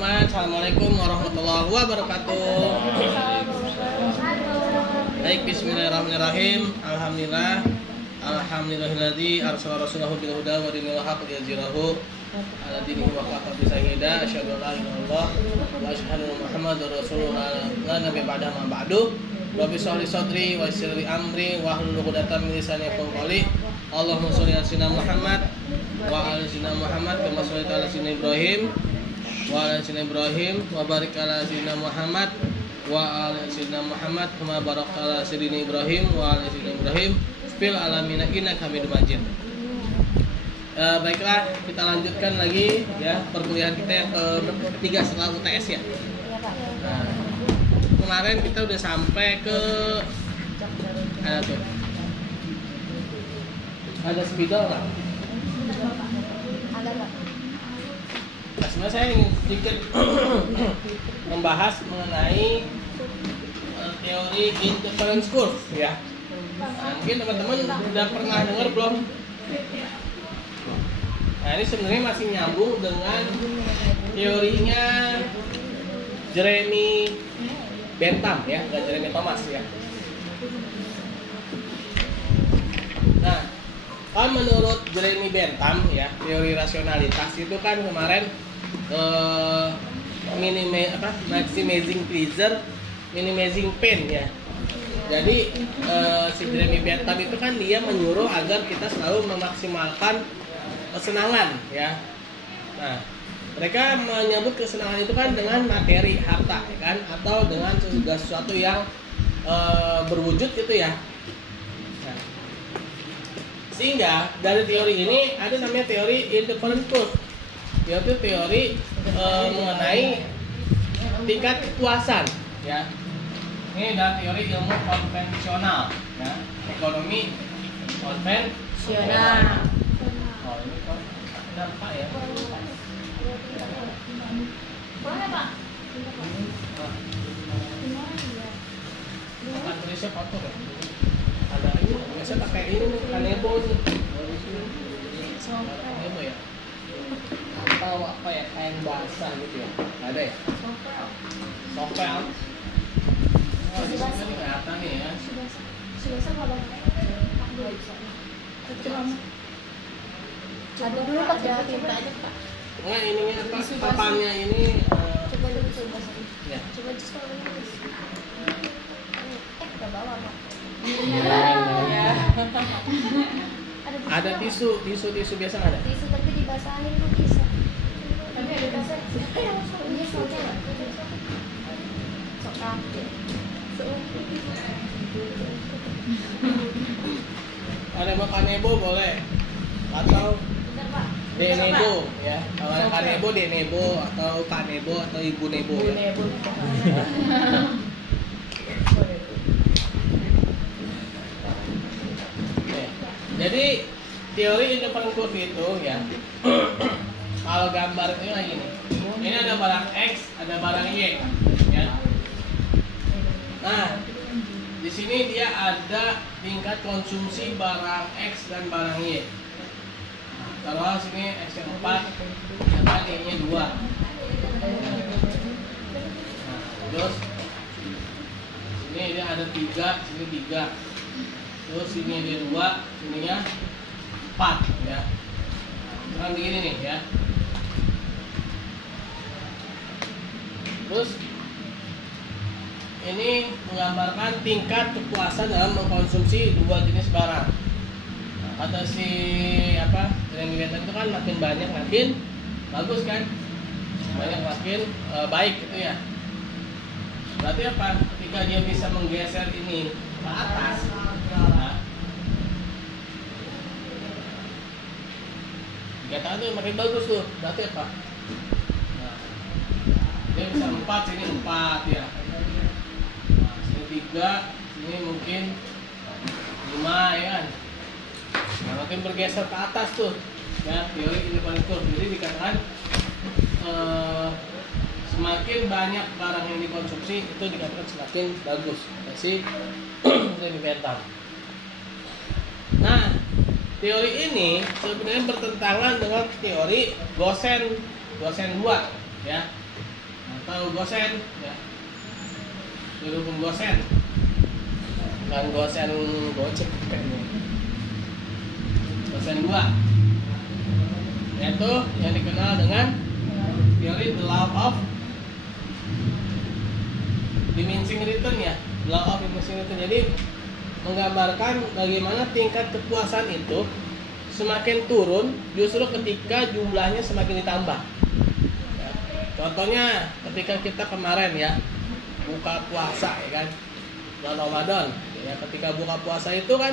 Bismillahirrahmanirrahim. Assalamualaikum warahmatullahi wabarakatuh. Baik, bismillahirrahmanirrahim. Alhamdulillah. Alhamdulillahilladzi arsala rasulahu bil huda wa dinil haqq liyuzhirahu ala dinihi wa kafa bi syahida asyhadu an la ilaha illallah wa asyhadu anna muhammadar rasulullah la nabiyya ba'da ma ba'du. Rabbi sholli sadri wa yassir li amri wa hlul 'uqdatam min lisani yafqahu qawli. Allahumma sholli ala sayyidina Muhammad wa ala sayyidina Muhammad kama shallaita ala sayyidina Ibrahim wa ala sayyidina Ibrahim wa barik ala sayyidina Muhammad wa ala sayyidina Muhammad kama barakta ala sayyidina Ibrahim wa ala sayyidina Ibrahim fil alamin innaka Hamidum Majid. Baiklah, kita lanjutkan lagi ya perkuliahan kita yang ketiga setelah UTS ya. Nah, kemarin kita udah sampai ke ada spidol nggak? Ada nggak? Nah, sebenarnya saya ingin sedikit membahas mengenai teori interference curve ya. Nah, mungkin teman-teman udah pernah dengar belum? Nah, ini sebenarnya masih nyambung dengan teorinya Jeremy Bentham ya, nggak Jeremy Thomas ya. Nah, kalau menurut Jeremy Bentham ya, teori rasionalitas itu kan kemarin maximizing pleasure, minimizing pain ya. Jadi si Jeremy Bentham itu kan dia menyuruh agar kita selalu memaksimalkan kesenangan ya. Nah, mereka menyebut kesenangan itu kan dengan materi, harta ya kan, atau dengan segala sesuatu yang berwujud gitu ya. Nah, sehingga dari teori ini ada namanya teori interference curve, yaitu teori mengenai tingkat kepuasan ya. Ini adalah teori ilmu konvensional ya, ekonomi konvensional. Oh, ini kok nampak ya. Boleh, Pak? Akan tulisnya kotor ya. Ada ini, biasa pakai ini kanebo nih. Kanebo ya. Atau apa ya, kain basah gitu ya. Ada ya? Sopel. Oh, di sini kelihatan nih ya. Sudah kalau ada dulu Pak, jangan tinta aja Pak. Nah, ininya apa? Papannya ini Coba dulu coba. ya. Coba just kalau ini. Ke bawah Pak. Ya. Ada Tisu biasa nggak ada? tisu tapi dibasahin tuh bisa. Tapi ada basah. Ini soalnya nggak? Sok kaki. Ada mau kanebo boleh atau Bentar Pak. denebo ya. Kalau ada kanebo denebo atau kanebo atau ibu nebo ya. Oke. Jadi teori interference curve itu ya. Kalau gambar itu lagi nih. Ini ada barang X, ada barang Y ya. Nah, di sini dia ada tingkat konsumsi barang X dan barang Y. Kalau sini X yang 4, yang Y-nya 2. Nah, terus ini dia ada 3, sini 3. Terus sini ada 2, sininya 4 ya. Sekarang begini nih ya. Terus ini menggambarkan tingkat kepuasan dalam mengkonsumsi dua jenis barang. Nah, kata si Jeremy Bentham itu kan makin banyak makin bagus kan, banyak makin baik gitu ya. Berarti apa? Ketika dia bisa menggeser ini ke atas, nah, dikatakan tuh makin bagus tuh. Berarti apa? Nah, dia bisa 4, sini 4 ya. 3, ini mungkin 5 ya kan. Nah, makin bergeser ke atas tuh ya, teori interference curve. Jadi dikatakan semakin banyak barang yang dikonsumsi itu dikatakan semakin bagus si Jeremy Bentham. Nah, teori ini sebenarnya bertentangan dengan teori Gosen 2 ya. atau gosen ya, berhubung gosen bukan gosen gocek kayaknya, gosen gua, yaitu yang dikenal dengan teori the law of diminishing return ya, law of diminishing return. Jadi menggambarkan bagaimana tingkat kepuasan itu semakin turun justru ketika jumlahnya semakin ditambah. Ya. Contohnya ketika kita kemarin ya buka puasa ya kan, bulan Ramadan ya, ketika buka puasa itu kan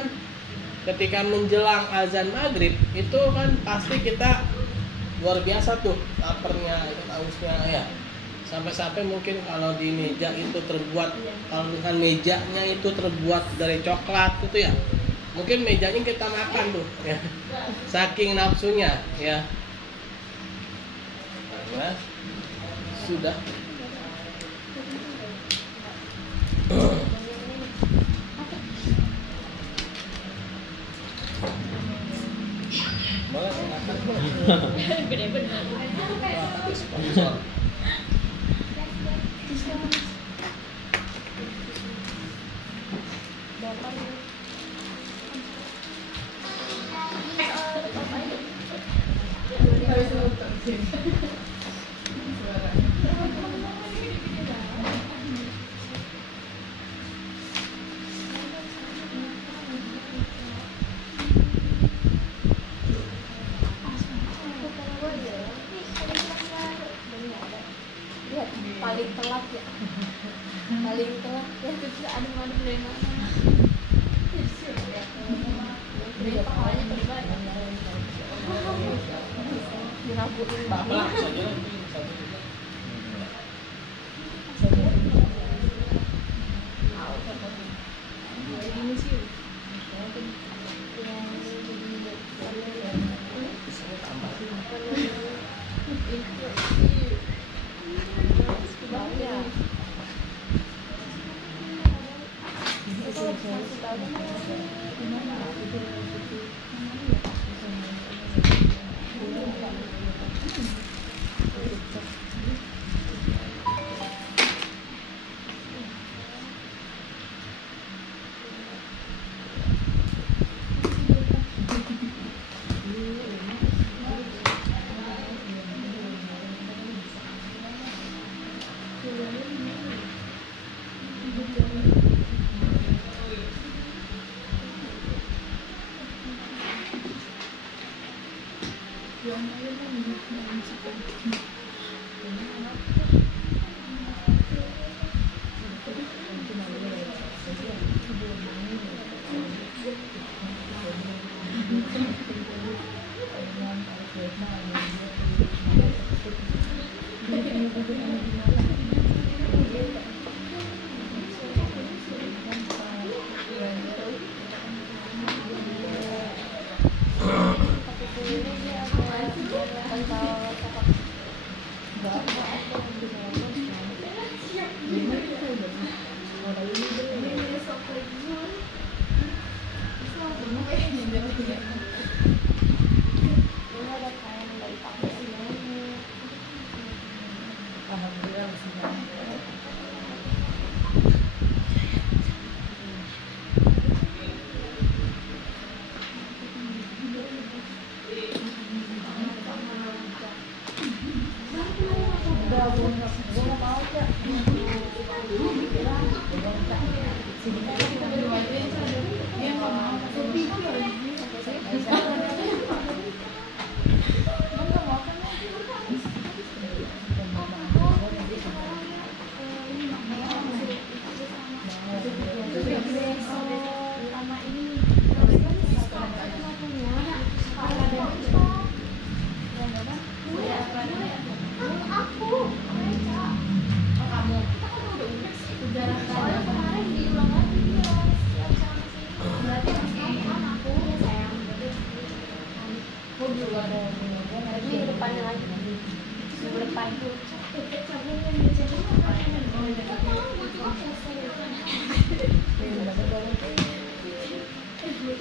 ketika menjelang azan maghrib itu kan pasti kita luar biasa tuh laparnya, hausnya ya. Sampai-sampai mungkin kalau di meja itu terbuat, kalau dengan mejanya itu terbuat dari coklat gitu ya, mungkin mejanya kita makan tuh ya, saking nafsunya ya. Nah, sudah boleh silakan. Gede bener. Sponsor. Paling telat ya, paling telat ya, terus adem dari mana? Jadi pahalanya berbanyak. Dirabutin banget. Ini sih.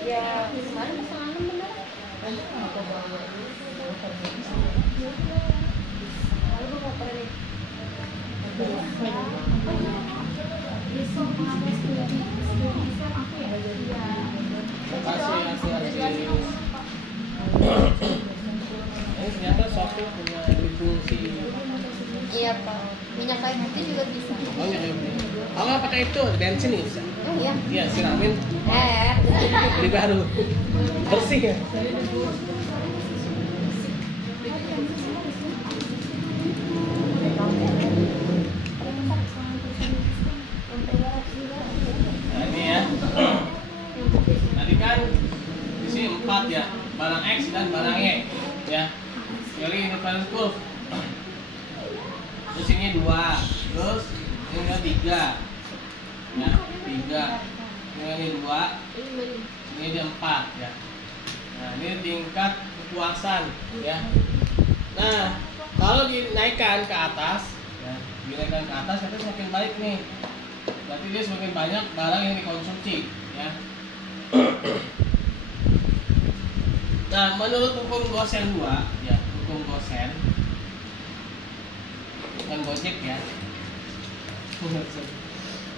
Ya, kemarin pesanan bener. Lalu gue koper nih. Iya Pak. Minyak kayu putih juga bisa. Oh iya. Kalau nggak pakai itu bensin nih bisa. Oh iya. Iya, siramin Eh. beli baru. Bersih ya. Nah ini ya. Tadi kan di sini 4 ya, barang X dan barang Y ya. Teori independent curve. Terus ini 2, terus ini 3 ya, 3 ini 2, ini dia 4 ya. Nah ini tingkat kepuasan ya. Nah kalau dinaikkan ke atas ya, dinaikkan ke atas itu semakin baik nih, berarti dia semakin banyak barang yang dikonsumsi ya. Nah menurut hukum Gaussian 2 ya, hukum Gaussian bukan Gojek ya.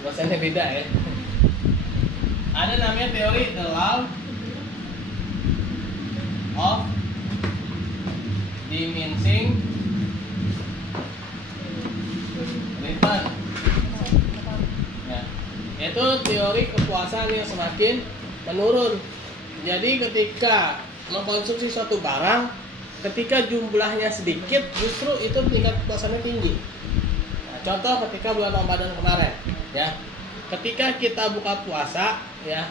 Gaussiannya beda ya. Ada namanya teori the law of diminishing return ya, yaitu teori kepuasan yang semakin menurun. Jadi ketika mengkonsumsi suatu barang, ketika jumlahnya sedikit, justru itu tingkat kepuasannya tinggi. Nah, contoh ketika bulan Ramadan kemarin, ya, ketika kita buka puasa, ya,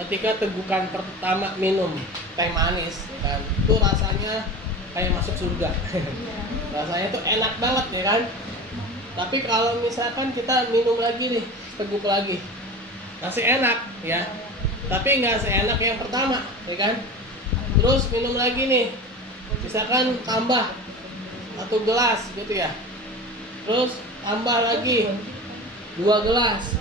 ketika tegukan pertama minum teh manis, kan, itu rasanya kayak masuk surga. Rasanya tuh enak banget ya kan. Tapi kalau misalkan kita minum lagi nih, teguk lagi, masih enak, ya, tapi nggak seenak yang pertama, ya kan. Terus minum lagi nih, misalkan tambah 1 gelas gitu ya, terus tambah lagi 2 gelas,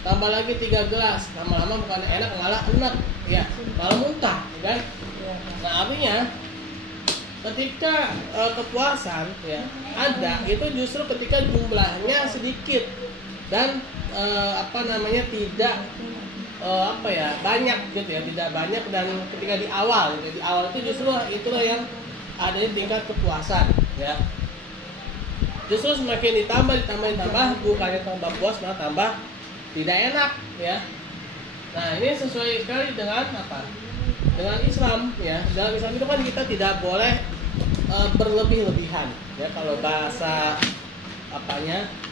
tambah lagi 3 gelas, lama-lama bukan enak malah enak ya, malah muntah ya kan. Nah artinya ketika kepuasan ya ada, itu justru ketika jumlahnya sedikit dan tidak banyak gitu ya, tidak banyak, dan ketika di awal gitu, di awal itu justru itulah yang adanya tingkat kepuasan ya. Justru semakin ditambah bukannya tambah puas, malah tambah tidak enak ya. Nah ini sesuai sekali dengan apa? Dengan Islam ya. Dalam Islam itu kan kita tidak boleh berlebih-lebihan ya. Kalau bahasa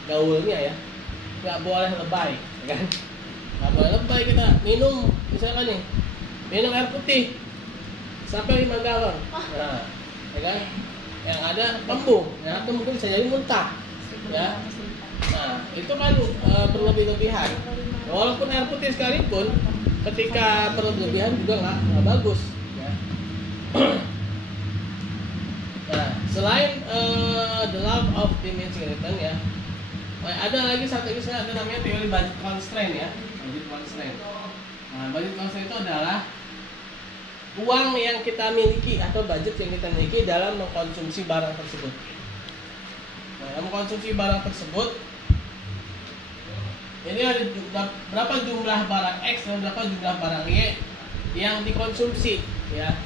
gaulnya ya, nggak boleh lebay ya kan. Nggak boleh lebay kita minum, misalkan nih minum air putih sampai 5 galon, nah, ya kan, yang ada kembung, ya, itu mungkin bisa jadi muntah, ya. Nah itu kan berlebih-lebihan. Walaupun air putih sekalipun, ketika berlebihan juga nggak bagus, ya. Nah selain the law of diminishing return ya, ada lagi satu lagi ada namanya teori budget constraint ya. Budget constraint. Nah, budget constraint itu adalah uang yang kita miliki atau budget yang kita miliki dalam mengkonsumsi barang tersebut. Nah, dalam mengkonsumsi barang tersebut, ini ada berapa jumlah barang X dan berapa jumlah barang Y yang dikonsumsi, ya.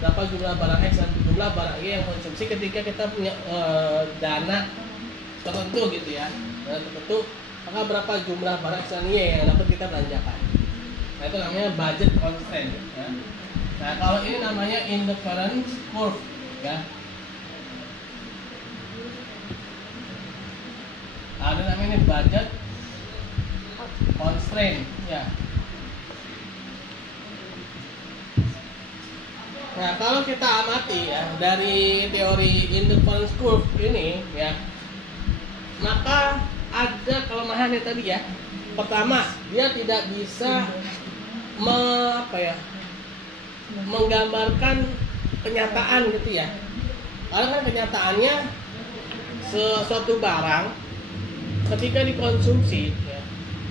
Berapa jumlah barang X dan jumlah barang Y yang konsumsi ketika kita punya dana tertentu gitu ya. Dana tertentu, maka berapa jumlah barang X dan Y yang dapat kita belanjakan. Nah itu namanya budget constraint ya. Nah kalau ini namanya indifference curve ya. Ada namanya budget constraint ya. Nah kalau kita amati ya dari teori indifference curve ini ya, maka ada kelemahannya tadi ya. Pertama, dia tidak bisa menggambarkan kenyataan gitu ya. Karena kan kenyataannya sesuatu barang ketika dikonsumsi ya,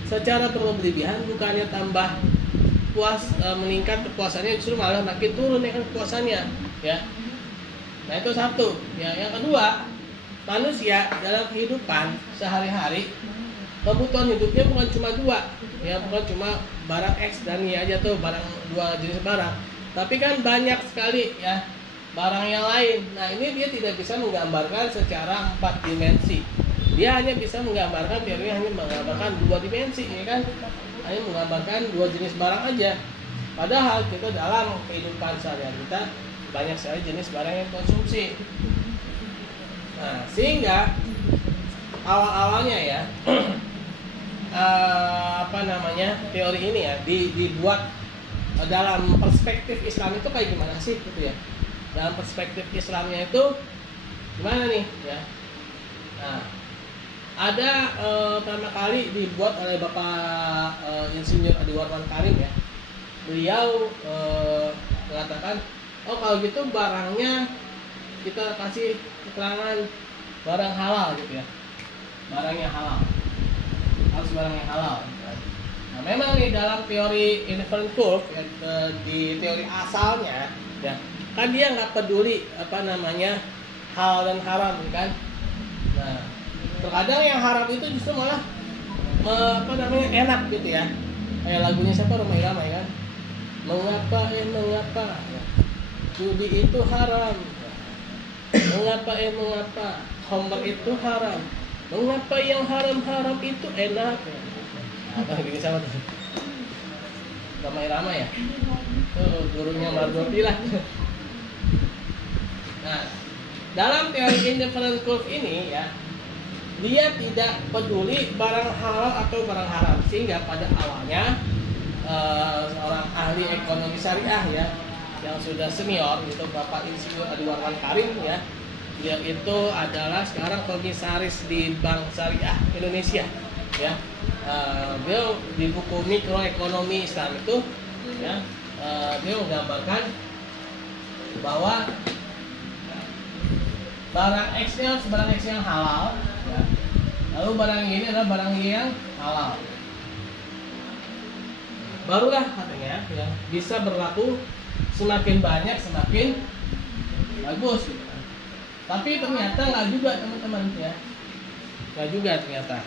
secara berlebihan bukannya tambah puas, meningkat kepuasannya, justru malah makin turun ya kan kepuasannya ya. Nah itu satu ya. Yang kedua, manusia dalam kehidupan sehari-hari kebutuhan hidupnya bukan cuma 2 ya, bukan cuma barang X dan Y aja tuh, barang 2 jenis barang, tapi kan banyak sekali ya barang yang lain. Nah, ini dia tidak bisa menggambarkan secara 4 dimensi. Dia hanya bisa menggambarkan, teorinya hanya menggambarkan 2 dimensi, ya kan? Hanya menggambarkan 2 jenis barang aja. Padahal kita dalam kehidupan sehari-hari kita banyak sekali jenis barang yang konsumsi. Nah, sehingga awal-awalnya ya teori ini ya dibuat dalam perspektif Islam itu kayak gimana sih gitu ya. Dalam perspektif Islamnya itu gimana nih ya. Nah, ada pertama kali dibuat oleh Bapak Insinyur Adi Warman Karim ya. Beliau mengatakan, oh kalau gitu barangnya kita kasih keterangan barang halal gitu ya. Barangnya halal, harus barang yang halal. Nah, memang nih dalam teori inference curve ya, di teori asalnya ya, kan dia nggak peduli halal dan haram kan. Nah, terkadang yang haram itu justru malah enak gitu ya. Kayak lagunya siapa, Rhoma Irama ya kan, mengapa judi itu haram, mengapa homer itu haram, mengapa yang haram-haram itu enak. Apa gini sama tuh? Rhoma Irama ya? Tuh, gurunya Mardoti lah. Nah, dalam teori inference curve ini ya, dia tidak peduli barang halal atau barang haram. Sehingga pada awalnya seorang ahli ekonomi syariah ya, yang sudah senior itu Bapak Insinyur Adi Warman Karim ya, dia itu adalah sekarang komisaris di Bank Syariah Indonesia ya. Beliau di buku Mikroekonomi Islam itu ya, beliau menggambarkan bahwa barang X nya harus barang X yang halal ya. Lalu barang ini adalah barang yang halal, barulah katanya ya, bisa berlaku semakin banyak semakin bagus gitu kan. Tapi ternyata nggak juga teman-teman ya, nggak juga ternyata.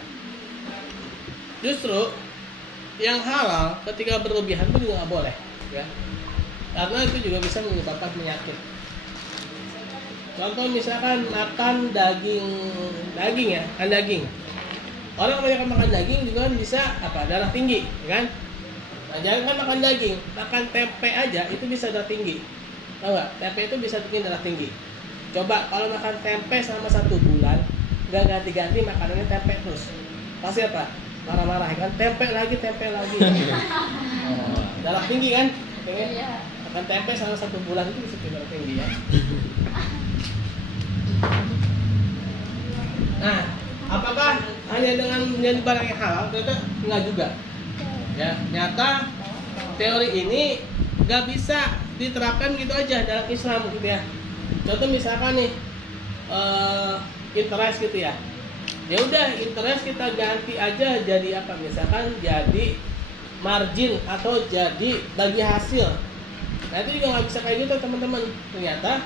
Justru yang halal ketika berlebihan itu juga nggak boleh ya, karena itu juga bisa menyebabkan penyakit. Contoh misalkan makan daging ya, kan daging. Orang kebanyakan makan daging juga bisa darah tinggi, kan? Nah, jangan kan makan daging, makan tempe aja itu bisa darah tinggi. Tahu nggak? Tempe itu bisa bikin darah tinggi. Coba kalau makan tempe selama 1 bulan, nggak ganti-ganti makanannya tempe terus, pasti apa? Marah-marah kan? Tempe lagi. Darah tinggi kan? Iya. Makan tempe selama 1 bulan itu bisa bikin darah tinggi ya. Nah, apakah hanya dengan menjadi barang yang halal? Ternyata enggak juga. Ya, ternyata teori ini nggak bisa diterapkan gitu aja dalam Islam gitu ya. Contoh misalkan nih interest gitu ya. Ya udah, interest kita ganti aja jadi apa? Misalkan jadi margin atau jadi bagi hasil. Nah, itu juga nggak bisa kayak gitu teman-teman. Ternyata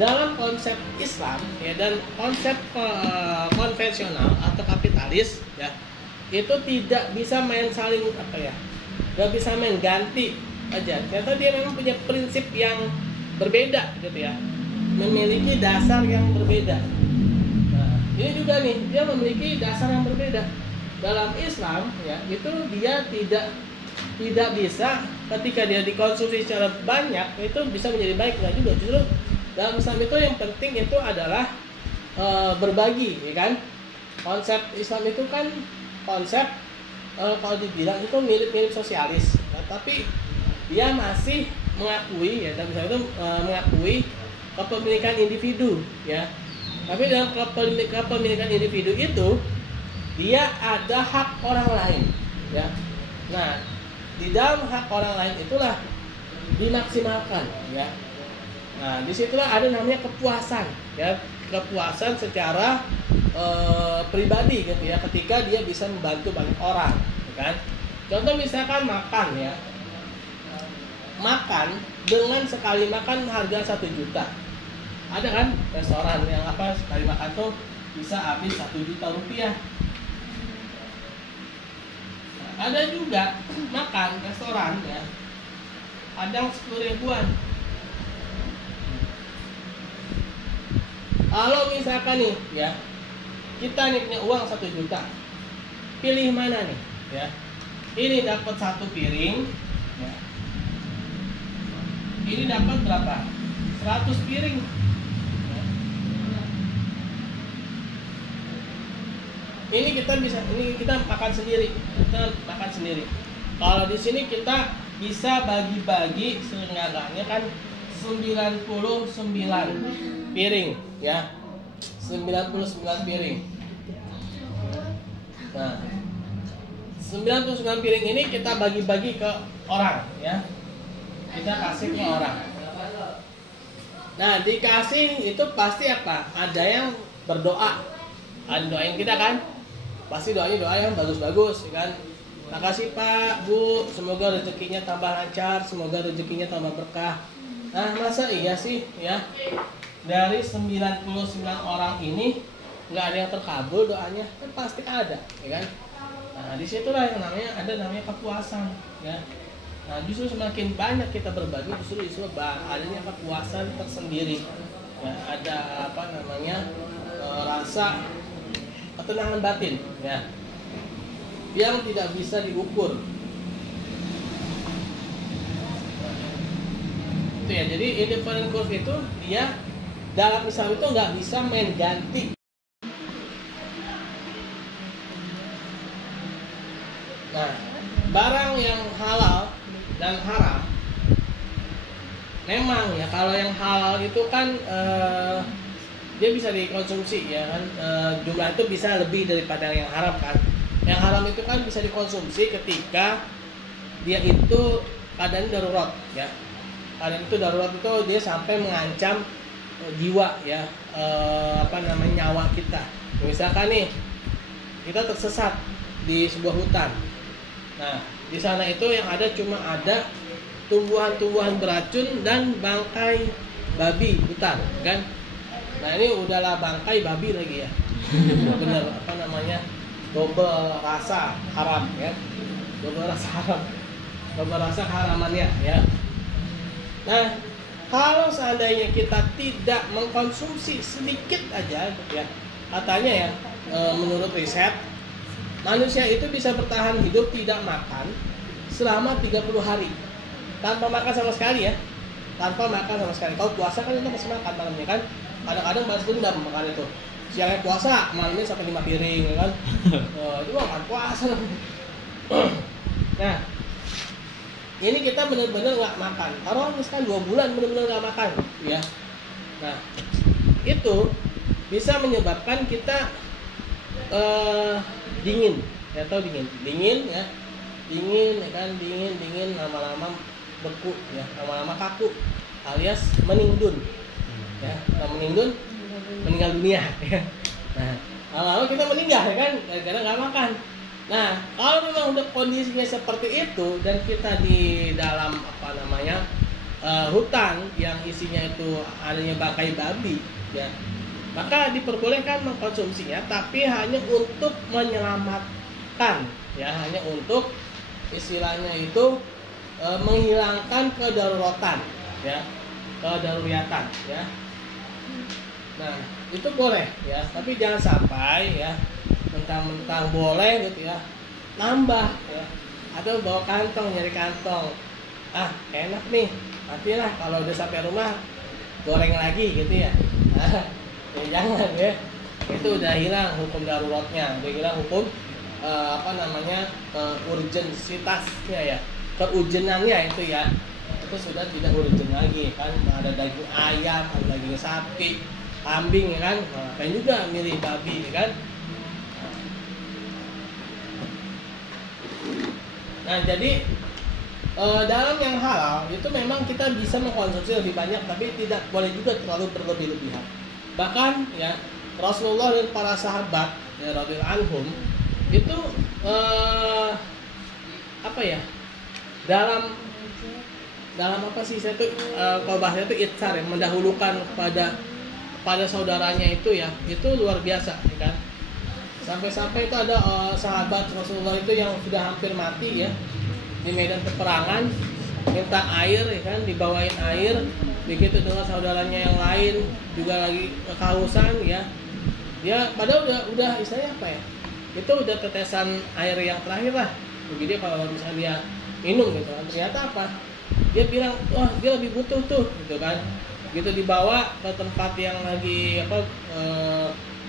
dalam konsep Islam ya, dan konsep konvensional atau kapitalis ya, itu tidak bisa main saling nggak bisa main ganti aja. Ternyata dia memang punya prinsip yang berbeda gitu ya, memiliki dasar yang berbeda. Nah, ini juga nih, dia memiliki dasar yang berbeda. Dalam Islam ya, itu dia tidak bisa ketika dia dikonsumsi secara banyak itu bisa menjadi baik, nggak juga. Justru dalam Islam itu yang penting itu adalah berbagi, ya kan? Konsep Islam itu kan konsep kalau dibilang itu mirip-mirip sosialis, nah, tapi dia masih mengakui ya, dalam Islam itu mengakui kepemilikan individu ya. Tapi dalam kepemilikan individu itu dia ada hak orang lain ya. Nah, di dalam hak orang lain itulah dimaksimalkan ya. Nah, disitulah ada namanya kepuasan ya, kepuasan secara pribadi gitu ya, ketika dia bisa membantu banyak orang, kan? Contoh misalkan makan ya, makan dengan sekali makan harga 1 juta. Ada kan restoran yang sekali makan tuh bisa habis 1 juta rupiah. Nah, ada juga makan restoran ya, kadang 10 ribuan. Kalau misalkan nih ya, kita nih punya uang 1 juta, pilih mana nih ya? Ini dapat 1 piring ya. Ini dapat berapa? 100 piring ya. Ini kita makan sendiri. Kalau di sini kita bisa bagi-bagi seenggaknya kan 99 piring ya. 99 piring. Nah, 99 piring ini kita bagi-bagi ke orang ya. Kita kasih ke orang. Nah, dikasih itu pasti apa? Ada yang berdoa. Ada doain kita kan? Pasti doa yang bagus-bagus ya kan? Makasih Pak, Bu, semoga rezekinya tambah lancar, semoga rezekinya tambah berkah. Nah, masa iya sih ya? Dari 99 orang ini nggak ada yang terkabul doanya? Kan pasti ada, ya kan? Nah, disitulah yang namanya kepuasan, ya. Nah, justru semakin banyak kita berbagi, justru adanya kepuasan tersendiri. Ya, ada rasa ketenangan batin, ya, yang tidak bisa diukur. Itu ya. Jadi independent curve itu dia dalam Islam itu nggak bisa main ganti. Nah, barang yang halal dan haram, memang ya kalau yang halal itu kan dia bisa dikonsumsi ya kan, jumlah itu bisa lebih daripada yang haram kan. Yang haram itu kan bisa dikonsumsi ketika dia itu keadaan darurat ya. Keadaan itu darurat itu dia sampai mengancam jiwa ya, nyawa kita. Misalkan nih kita tersesat di sebuah hutan. Nah, di sana itu yang ada cuma ada tumbuhan-tumbuhan beracun dan bangkai babi hutan, kan? Nah, ini udahlah bangkai babi lagi ya. Bener double rasa haram ya. Double rasa haramannya ya. Nah, kalau seandainya kita tidak mengkonsumsi sedikit aja ya, katanya ya, menurut riset, manusia itu bisa bertahan hidup tidak makan selama 30 hari tanpa makan sama sekali ya. Tanpa makan sama sekali. Kalau puasa kan kita masih makan malamnya kan. Kadang-kadang balas dendam makan itu. Siangnya puasa, malamnya sampai 5 piring ya kan. Itu makan puasa. Nah, ini kita benar-benar nggak makan. Kalau misalkan 2 bulan benar-benar nggak makan, ya. Nah, itu bisa menyebabkan kita dingin, ya tahu dingin ya kan, dingin lama-lama beku ya, lama-lama kaku alias meningdun, ya. Nah, meningdun meninggal dunia, ya. Nah, lama-lama kita meninggal ya kan, gara-gara nggak makan. Nah, kalau memang udah kondisinya seperti itu dan kita di dalam hutan yang isinya itu adanya bangkai babi, ya, maka diperbolehkan mengkonsumsinya, tapi hanya untuk menyelamatkan, ya, hanya untuk istilahnya itu menghilangkan kedaruratan, ya, kedaruratan, ya. Nah, itu boleh, ya, tapi jangan sampai ya mentang-mentang boleh gitu ya, nambah ya, atau bawa kantong, nyari kantong, enak nih, nantilah kalau udah sampai rumah goreng lagi gitu ya. Ya jangan ya, itu udah hilang hukum daruratnya, udah hilang hukum urgensitasnya ya, keujenannya itu ya, itu sudah tidak urgen lagi kan. Ada daging ayam, ada daging sapi, kambing ya kan, kan juga milih babi ya kan. Nah, jadi dalam yang halal itu memang kita bisa mengkonsumsi lebih banyak, tapi tidak boleh juga terlalu berlebih-lebihan. Bahkan ya Rasulullah dan para sahabat ya radhiyallahu anhum itu dalam apa sih saya tuh kalau bahasanya itu itsar ya, mendahulukan pada saudaranya itu ya, itu luar biasa ya kan. Sampai-sampai itu ada sahabat Rasulullah itu yang sudah hampir mati ya di medan peperangan, minta air ya kan, dibawain air, begitu dengan saudaranya yang lain juga lagi kehausan ya, dia padahal udah istilahnya apa ya, itu udah tetesan air yang terakhir lah begitu. Kalau misalnya dia minum gitu kan, ternyata apa, dia bilang wah dia lebih butuh tuh gitu kan, gitu dibawa ke tempat yang lagi apa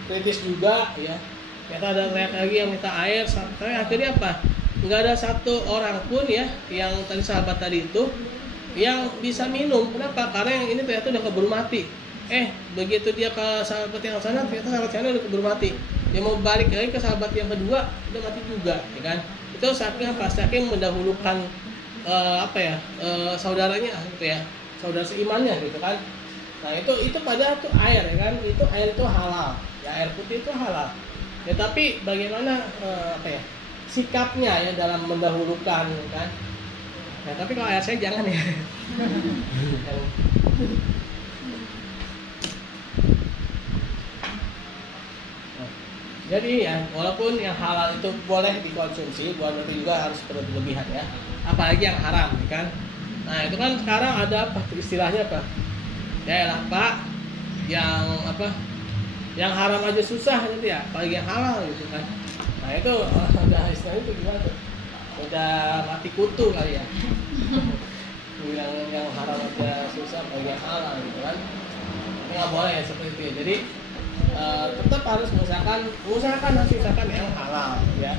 kritis juga ya, ternyata ada teriak lagi yang minta air, sampai akhirnya apa, nggak ada satu orang pun ya yang tadi sahabat tadi itu yang bisa minum. Kenapa? Karena yang ini ternyata udah keburu mati. Begitu dia ke sahabat yang sana, ternyata sahabat sana udah keburu mati. Dia mau balik lagi ke sahabat yang kedua, udah mati juga, ya kan? Itu saking apa? Saking mendahulukan saudaranya, gitu ya, saudara seimannya, gitu kan? Nah itu padahal tuh air, ya kan? Itu air itu halal, ya air putih itu halal. Ya tapi bagaimana sikapnya ya dalam mendahulukan, ya kan? Nah tapi kalau air saya jangan ya. Jadi ya walaupun yang halal itu boleh dikonsumsi, bukan berarti juga harus berlebihan ya. Apalagi yang haram, ya kan? Nah itu kan sekarang ada apa istilahnya apa? Ya lah Pak, yang haram aja susah gitu ya, apalagi yang halal gitu kan. Nah itu udah istilahnya itu gimana tuh? Udah mati kutu kali ya. Bilang yang haram aja susah, apalagi yang halal gitu kan. Ini nggak boleh ya seperti itu ya. Jadi tetap harus mengusahakan yang halal ya.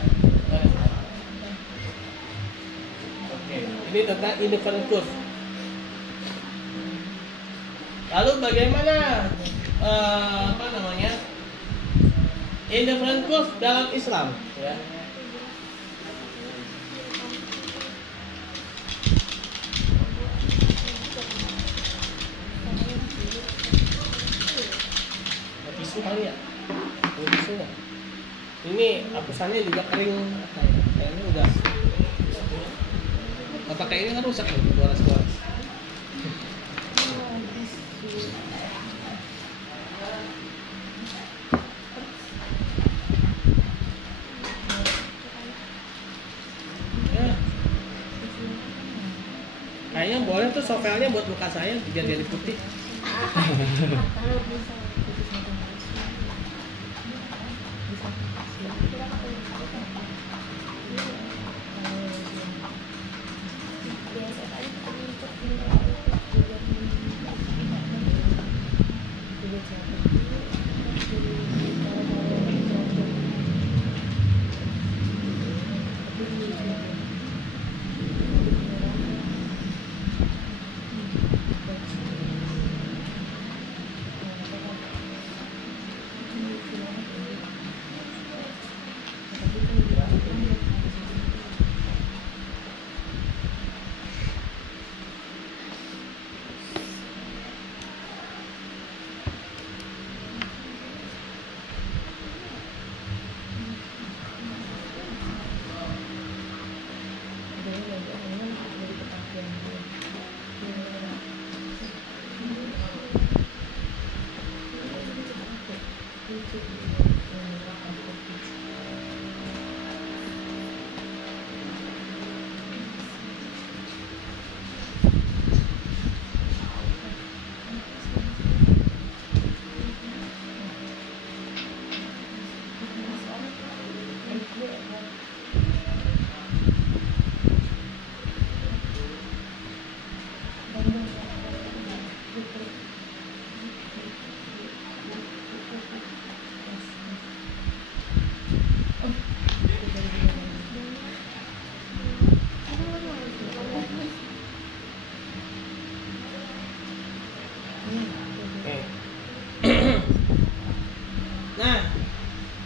Oke, ini tentang indifferent curve. Lalu bagaimana indifferent curve dalam Islam ya? Tisu kali ya? Tisu nggak? Ini hapusannya juga kering, kayaknya udah. Apakah ini kan rusak ya? Boras-boras. Kayaknya boleh tuh sovelnya buat muka saya biar jadi putih.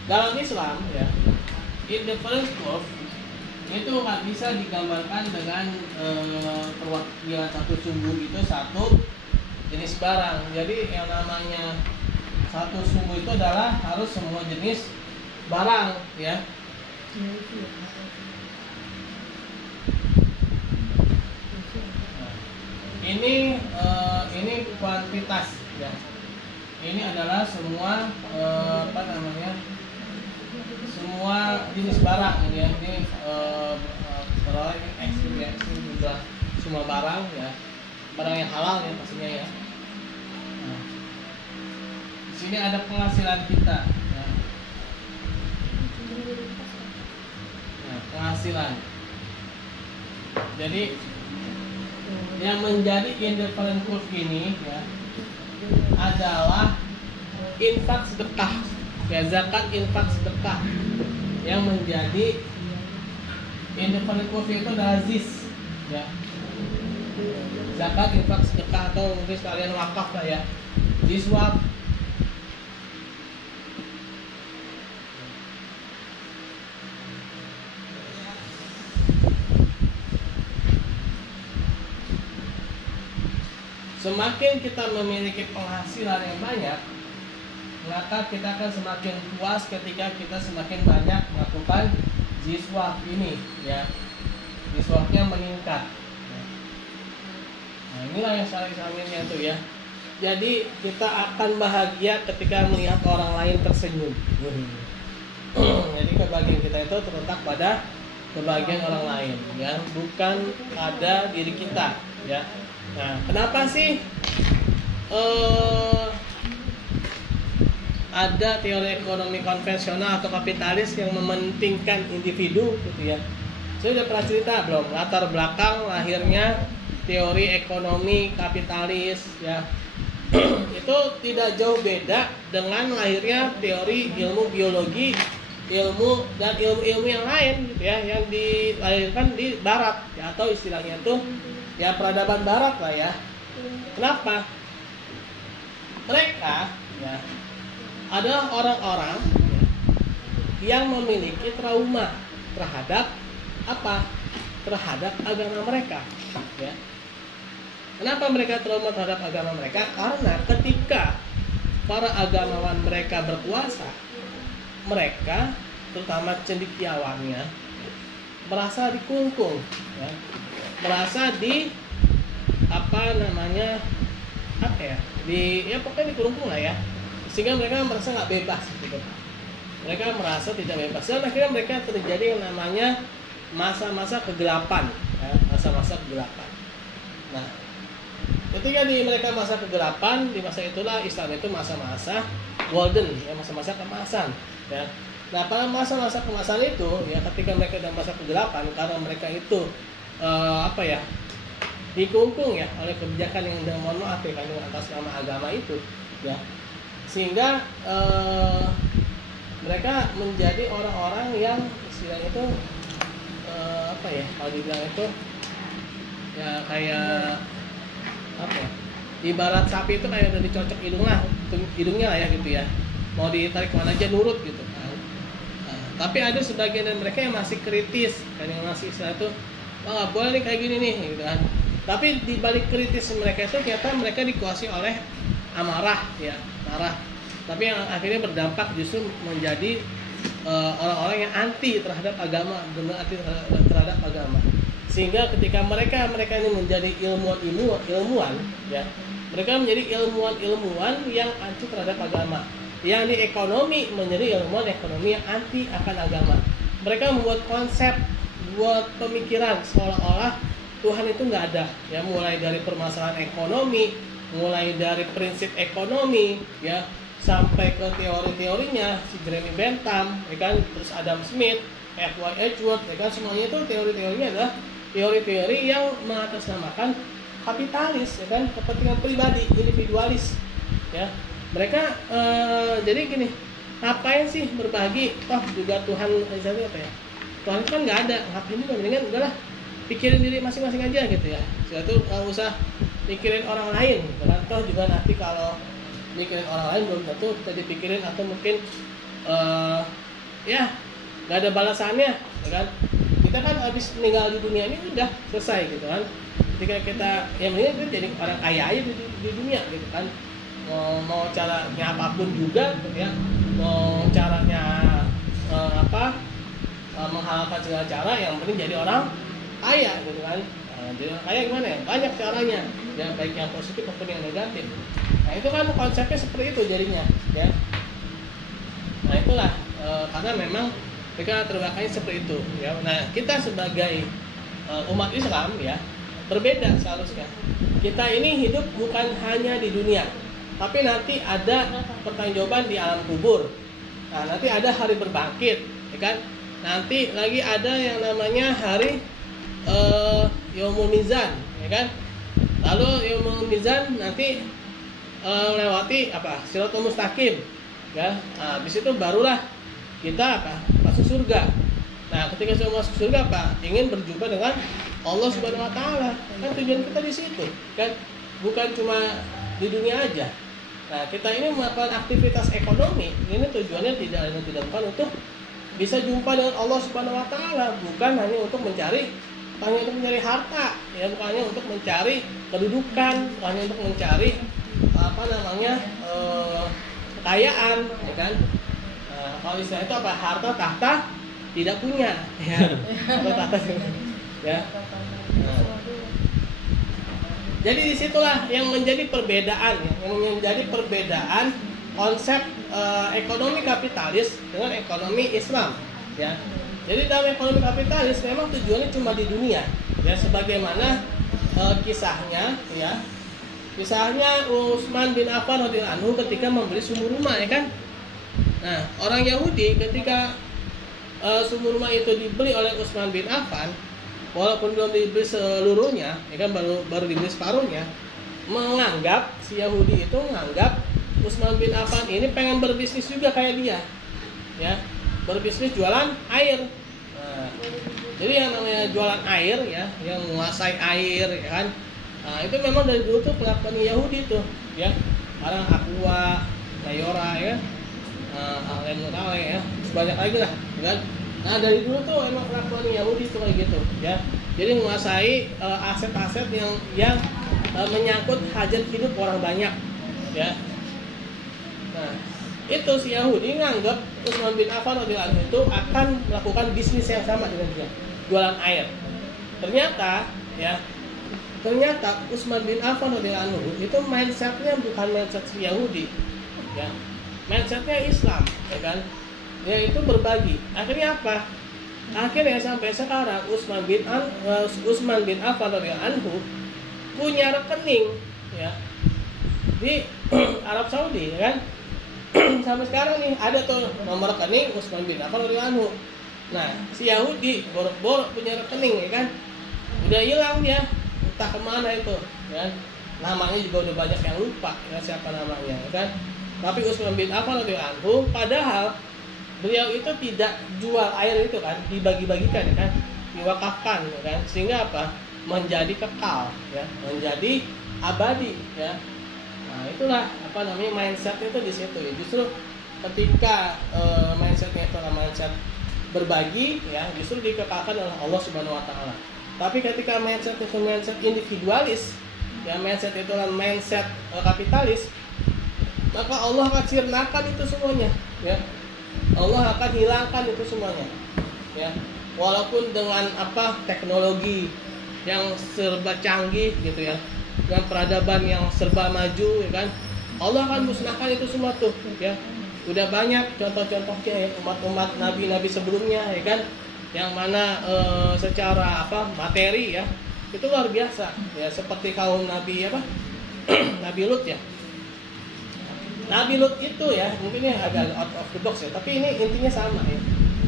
Dalam Islam ya, indifference curve itu nggak bisa digambarkan dengan perwakilan satu sumbu itu satu jenis barang. Jadi yang namanya satu sumbu itu adalah harus semua jenis barang ya. Ini kuantitas ya. Ini adalah semua semua jenis barang ya. Ini X juga semua barang ya, barang yang halal ya pastinya ya. sini ada penghasilan kita ya. Nah, penghasilan. Jadi yang menjadi indifferent curve ini ya adalah infak sedekah ya, zakat infak sedekah. Yang menjadi indifferent curve itu adalah ZIS ya, zakat infak sedekah, atau mungkin sekalian wakaf lah ya, ZISWAP. Semakin kita memiliki penghasilan yang banyak, maka kita akan semakin puas ketika kita semakin banyak melakukan ZISWAP ini ya. ZISWAP-nya meningkat. Nah, inilah yang saling-salingnya tuh ya. Jadi kita akan bahagia ketika melihat orang lain tersenyum. Jadi kebahagiaan kita itu terletak pada kebahagiaan orang lain ya, bukan pada diri kita ya. Nah, kenapa sih ada teori ekonomi konvensional atau kapitalis yang mementingkan individu gitu ya? Saya udah pernah cerita belum latar belakang lahirnya teori ekonomi kapitalis ya. Itu tidak jauh beda dengan lahirnya teori ilmu biologi, ilmu dan ilmu-ilmu yang lain gitu ya, yang dilahirkan di barat ya, atau istilahnya itu ya peradaban barat lah ya. Kenapa? Mereka ya adalah orang-orang ya, yang memiliki trauma terhadap apa? Terhadap agama mereka ya. Kenapa mereka trauma terhadap agama mereka? Karena ketika para agamawan mereka berkuasa, mereka terutama cendekiawannya merasa dikungkung ya, merasa di pokoknya dikurung lah ya, sehingga mereka merasa nggak bebas gitu. Mereka merasa tidak bebas dan akhirnya mereka terjadi yang namanya masa-masa kegelapan ya, masa-masa kegelapan. Nah, ketika di mereka masa kegelapan, di masa itulah Islam itu masa-masa golden ya, masa-masa kemasan ya. Nah, pada masa-masa kemasan itu ya, ketika mereka dalam masa kegelapan karena mereka itu dikungkung ya oleh kebijakan yang dengan mohon maaf ya, atas nama agama itu ya, sehingga mereka menjadi orang-orang yang istilahnya itu kalau dibilang itu ya kayak ibarat sapi itu kayak udah dicocok hidungnya lah ya gitu ya, mau ditarik mana aja nurut gitu kan. Tapi ada sebagian dari mereka yang masih kritis kan, yang masih istilah itu nggak boleh nih kayak gini nih gitu kan. Tapi di balik kritis mereka itu ternyata mereka dikuasai oleh amarah ya, marah. Tapi yang akhirnya berdampak justru menjadi orang-orang yang anti terhadap agama, benar anti terhadap agama. Sehingga ketika mereka ini menjadi ilmuwan ya, mereka menjadi ilmuwan yang anti terhadap agama. Yang di ekonomi menjadi ilmuwan ekonomi yang anti akan agama. Mereka membuat konsep, buat pemikiran seolah-olah Tuhan itu nggak ada ya, mulai dari permasalahan ekonomi, mulai dari prinsip ekonomi ya, sampai ke teori-teorinya si Jeremy Bentham ya kan, terus Adam Smith, Edward Edgeworth ya kan, semuanya itu teori-teorinya adalah teori-teori yang mengatasnamakan kapitalis ya kan, kepentingan pribadi, individualis ya. Mereka jadi gini, ngapain sih berbagi, toh juga Tuhan misalnya apa ya, Tuhan kan nggak ada, ngapain juga, mendingan udahlah pikirin diri masing-masing aja gitu ya. Suatu nggak usah pikirin orang lain gitu kan, toh juga nanti kalau mikirin orang lain belum tentu bisa dipikirin, atau mungkin ya nggak ada balasannya ya kan. Kita kan habis meninggal di dunia ini udah selesai gitu kan. Ketika kita yang mendingan kita jadi orang kaya aja di dunia gitu kan, mau caranya apapun juga gitu ya, mau caranya menghalalkan segala cara, yang penting jadi orang kaya gitu kan. Jadi orang kaya gimana ya? Banyak caranya ya, baik yang positif maupun yang negatif. Nah itu kan konsepnya seperti itu jadinya ya. Nah itulah karena memang mereka terbelakangnya seperti itu ya. Nah kita sebagai umat Islam ya berbeda seharusnya. Kita ini hidup bukan hanya di dunia tapi nanti ada pertanggungjawaban di alam kubur. Nah, nanti ada hari berbangkit, ya kan? Nanti lagi ada yang namanya hari Yaumul Mizan, ya kan? Lalu Yaumul Mizan nanti melewati apa? Shiratal Mustaqim, ya. Nah, habis itu barulah kita apa? Masuk surga. Nah, ketika sudah masuk surga apa? Ingin berjumpa dengan Allah Subhanahu wa taala. Kan tujuan kita di situ, kan? Bukan cuma di dunia aja. Nah, kita ini melakukan aktivitas ekonomi, ini tujuannya tidak bukan untuk bisa jumpa dengan Allah Subhanahu wa taala, bukan hanya untuk mencari harta, ya, bukan hanya untuk mencari kedudukan, bukan hanya untuk mencari kekayaan, ya kan? Nah, kalau istilah itu apa? Harta tahta tidak punya, ya. Harta tahta ya. Nah, jadi disitulah yang menjadi perbedaan, konsep ekonomi kapitalis dengan ekonomi Islam, ya. Jadi dalam ekonomi kapitalis memang tujuannya cuma di dunia, ya, sebagaimana kisahnya Utsman bin Affan radhiyallahu anhu ketika membeli sumur rumah, ya kan. Nah, orang Yahudi ketika sumur rumah itu dibeli oleh Utsman bin Affan, walaupun belum dibeli seluruhnya, ya kan, baru dibeli separuhnya, si Yahudi itu menganggap Utsman bin Affan ini pengen berbisnis juga kayak dia, ya, berbisnis jualan air. Nah, jadi yang namanya jualan air, ya, yang menguasai air, ya kan, nah, itu memang dari dulu tuh kelakuan Yahudi tuh, ya, orang Aqua, Mayora, ya, Alemutale, ya, sebanyak lagi lah, kan. Nah, dari dulu tuh emang kelakuan Yahudi tuh kayak gitu, ya. Jadi menguasai aset-aset yang menyangkut hajat hidup orang banyak, ya. Nah, itu si Yahudi nganggap Utsman bin Affan radhiyallahu anhu itu akan melakukan bisnis yang sama dengan dia, jualan air. Ternyata Utsman bin Affan radhiyallahu anhu itu mindsetnya bukan mindset si Yahudi, ya. Mindsetnya Islam, ya kan? Yaitu berbagi. Akhirnya apa? Akhirnya sampai sekarang Utsman bin Affan radhiyallahu anhu punya rekening, ya, di Arab Saudi, ya kan? Sampai sekarang nih ada tuh nomor rekening Utsman bin Affan radhiyallahu anhu. Nah, si Yahudi borok-borok punya rekening, ya kan? Udah hilang dia, entah kemana itu, ya. Namanya juga udah banyak yang lupa, ya, siapa namanya, ya kan? Tapi Utsman bin Affan radhiyallahu anhu, padahal beliau itu tidak jual air itu kan, dibagi-bagikan, ya kan, diwakafkan, ya kan, sehingga apa? Menjadi kekal, ya, menjadi abadi, ya. Nah, itulah apa namanya mindsetnya itu di situ, ya. Justru ketika mindsetnya itu adalah mindset berbagi, ya, justru dikekalkan oleh Allah Subhanahu Wa Taala. Tapi ketika mindset itu mindset individualis, ya, mindset itu adalah mindset kapitalis, maka Allah akan sirnakan itu semuanya, ya. Allah akan hilangkan itu semuanya, ya. Walaupun dengan apa teknologi yang serba canggih gitu, ya, dengan peradaban yang serba maju, ya kan, Allah akan musnahkan itu semua tuh, ya. Udah banyak contoh-contohnya, ya, umat-umat nabi-nabi sebelumnya, ya kan, yang mana secara apa materi, ya, itu luar biasa, ya, seperti kaum Nabi apa Nabi Lut, ya. Nabi Lut itu, ya, mungkin ini agak out of the box, ya, tapi ini intinya sama, ya.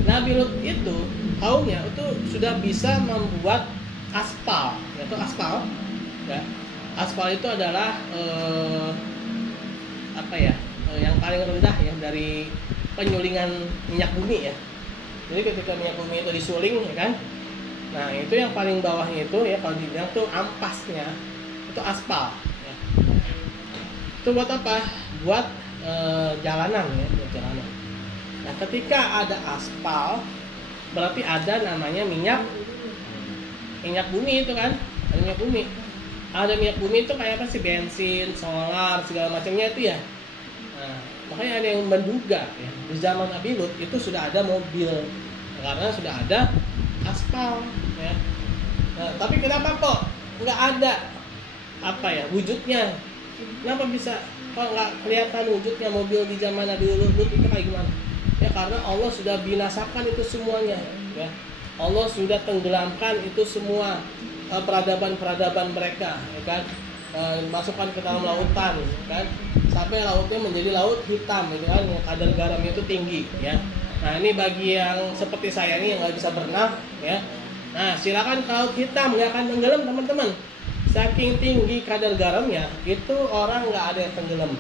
Nabi Lut itu kaumnya itu sudah bisa membuat aspal, yaitu aspal, ya. Aspal itu adalah yang paling rendah, ya, dari penyulingan minyak bumi, ya. Jadi ketika minyak bumi itu disuling, ya kan, nah itu yang paling bawahnya itu, ya, kalau dibilang tuh ampasnya itu aspal, ya. Itu buat apa? Buat jalanan, ya, buat jalanan. Nah, ketika ada aspal, berarti ada namanya minyak bumi itu kan, ada minyak bumi. Ada minyak bumi itu kayak apa sih, bensin, solar, segala macamnya itu, ya. Nah, makanya ada yang menduga, ya, di zaman Nabi Lut itu sudah ada mobil, karena sudah ada aspal, ya. Nah, tapi kenapa kok nggak ada wujudnya? Kenapa bisa kok nggak kelihatan wujudnya mobil di zaman Nabi Lut itu kayak gimana? Ya, karena Allah sudah binasakan itu semuanya, ya. Allah sudah tenggelamkan itu semua peradaban mereka, ya kan, masukkan ke dalam lautan, ya kan, sampai lautnya menjadi laut hitam gitu kan, yang kadar garamnya itu tinggi ya. Nah ini bagi yang seperti saya nih yang nggak bisa berenang ya, nah silakan ke laut hitam, nggak akan tenggelam teman-teman. Saking tinggi kadar garamnya itu orang nggak ada yang tenggelam,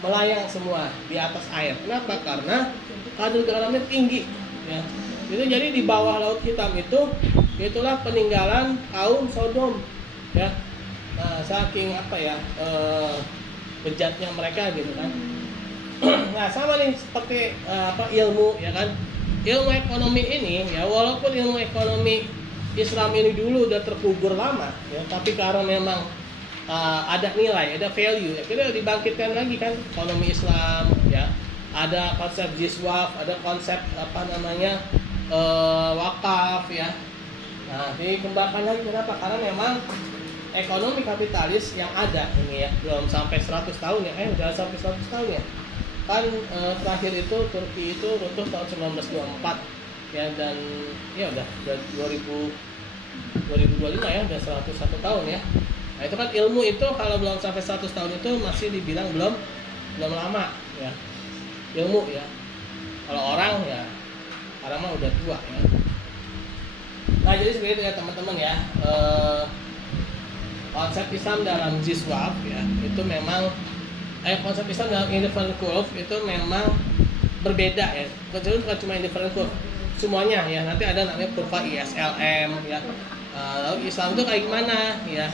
melayang semua di atas air. Kenapa? Karena kadar garamnya tinggi ya. Itu jadi di bawah laut hitam itu itulah peninggalan kaum Sodom ya. Nah, saking apa ya bejatnya mereka gitu kan. Nah sama nih seperti ilmu ya kan, ilmu ekonomi ini ya, walaupun ilmu ekonomi Islam ini dulu udah terkubur lama ya, tapi karena memang ada nilai, ada value ya, kita dibangkitkan lagi kan ekonomi Islam ya. Ada konsep jiswaf, ada konsep wakaf ya. Nah dikembangkan lagi, kenapa? Karena memang ekonomi kapitalis yang ada ini ya belum sampai 100 tahun ya, udah sampai 100 tahun ya kan. Terakhir itu Turki itu runtuh tahun 1924 ya, dan ya udah 2025 ya, udah 101 tahun ya. Nah itu kan ilmu itu kalau belum sampai 100 tahun itu masih dibilang belum lama ya ilmu ya. Kalau orang ya mah udah tua ya. Nah jadi seperti itu ya teman-teman ya. Konsep Islam dalam jiswaf ya itu memang konsep Islam dalam indifferent curve itu memang berbeda ya. Bukan cuma indifferent curve, semuanya ya. Nanti ada namanya kurva ISLM ya. Lalu Islam itu kayak gimana ya.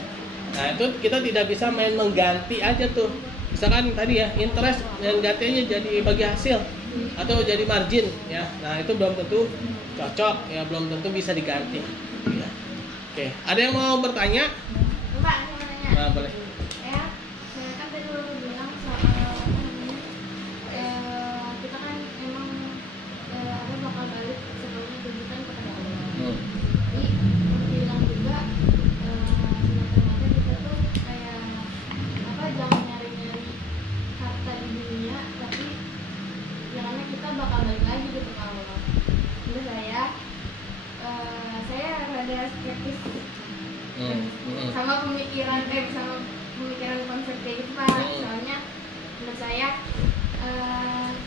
Nah itu kita tidak bisa main mengganti aja tuh. Misalkan tadi ya interest dan ganti aja jadi bagi hasil atau jadi margin ya. Nah itu belum tentu cocok ya, belum tentu bisa diganti ya. Oke, ada yang mau bertanya? Mbak, saya mau nanya. Nah, boleh. Ya, saya kan tadi udah bilang soal kita kan emang bakal balik sebelumnya tujukan kepada Allah. Jadi bilang juga sebenarnya kita tuh kayak jangan nyari-nyari harta di dunia, tapi jangannya kita bakal balik lagi gitu ke Allah. Menurut saya rada skeptis sama pemikiran konsep kayak gitu Pak. Soalnya menurut saya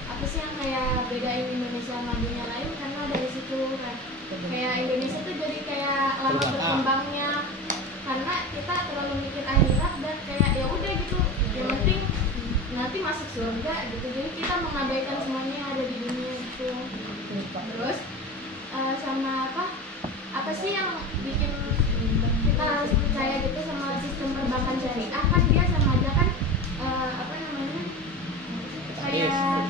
apa sih yang kayak bedain Indonesia sama dunia lain, karena dari situ kan kayak Indonesia tuh jadi kayak lama berkembangnya karena kita terlalu mikir akhirat dan kayak ya udah gitu, yang penting nanti masuk surga gitu. Jadi kita mengabaikan semuanya yang ada di dunia itu. Terus sama apa sih yang bikin kita harus percaya gitu sama sistem perbankan syariah? Kan dia sama aja kan kayak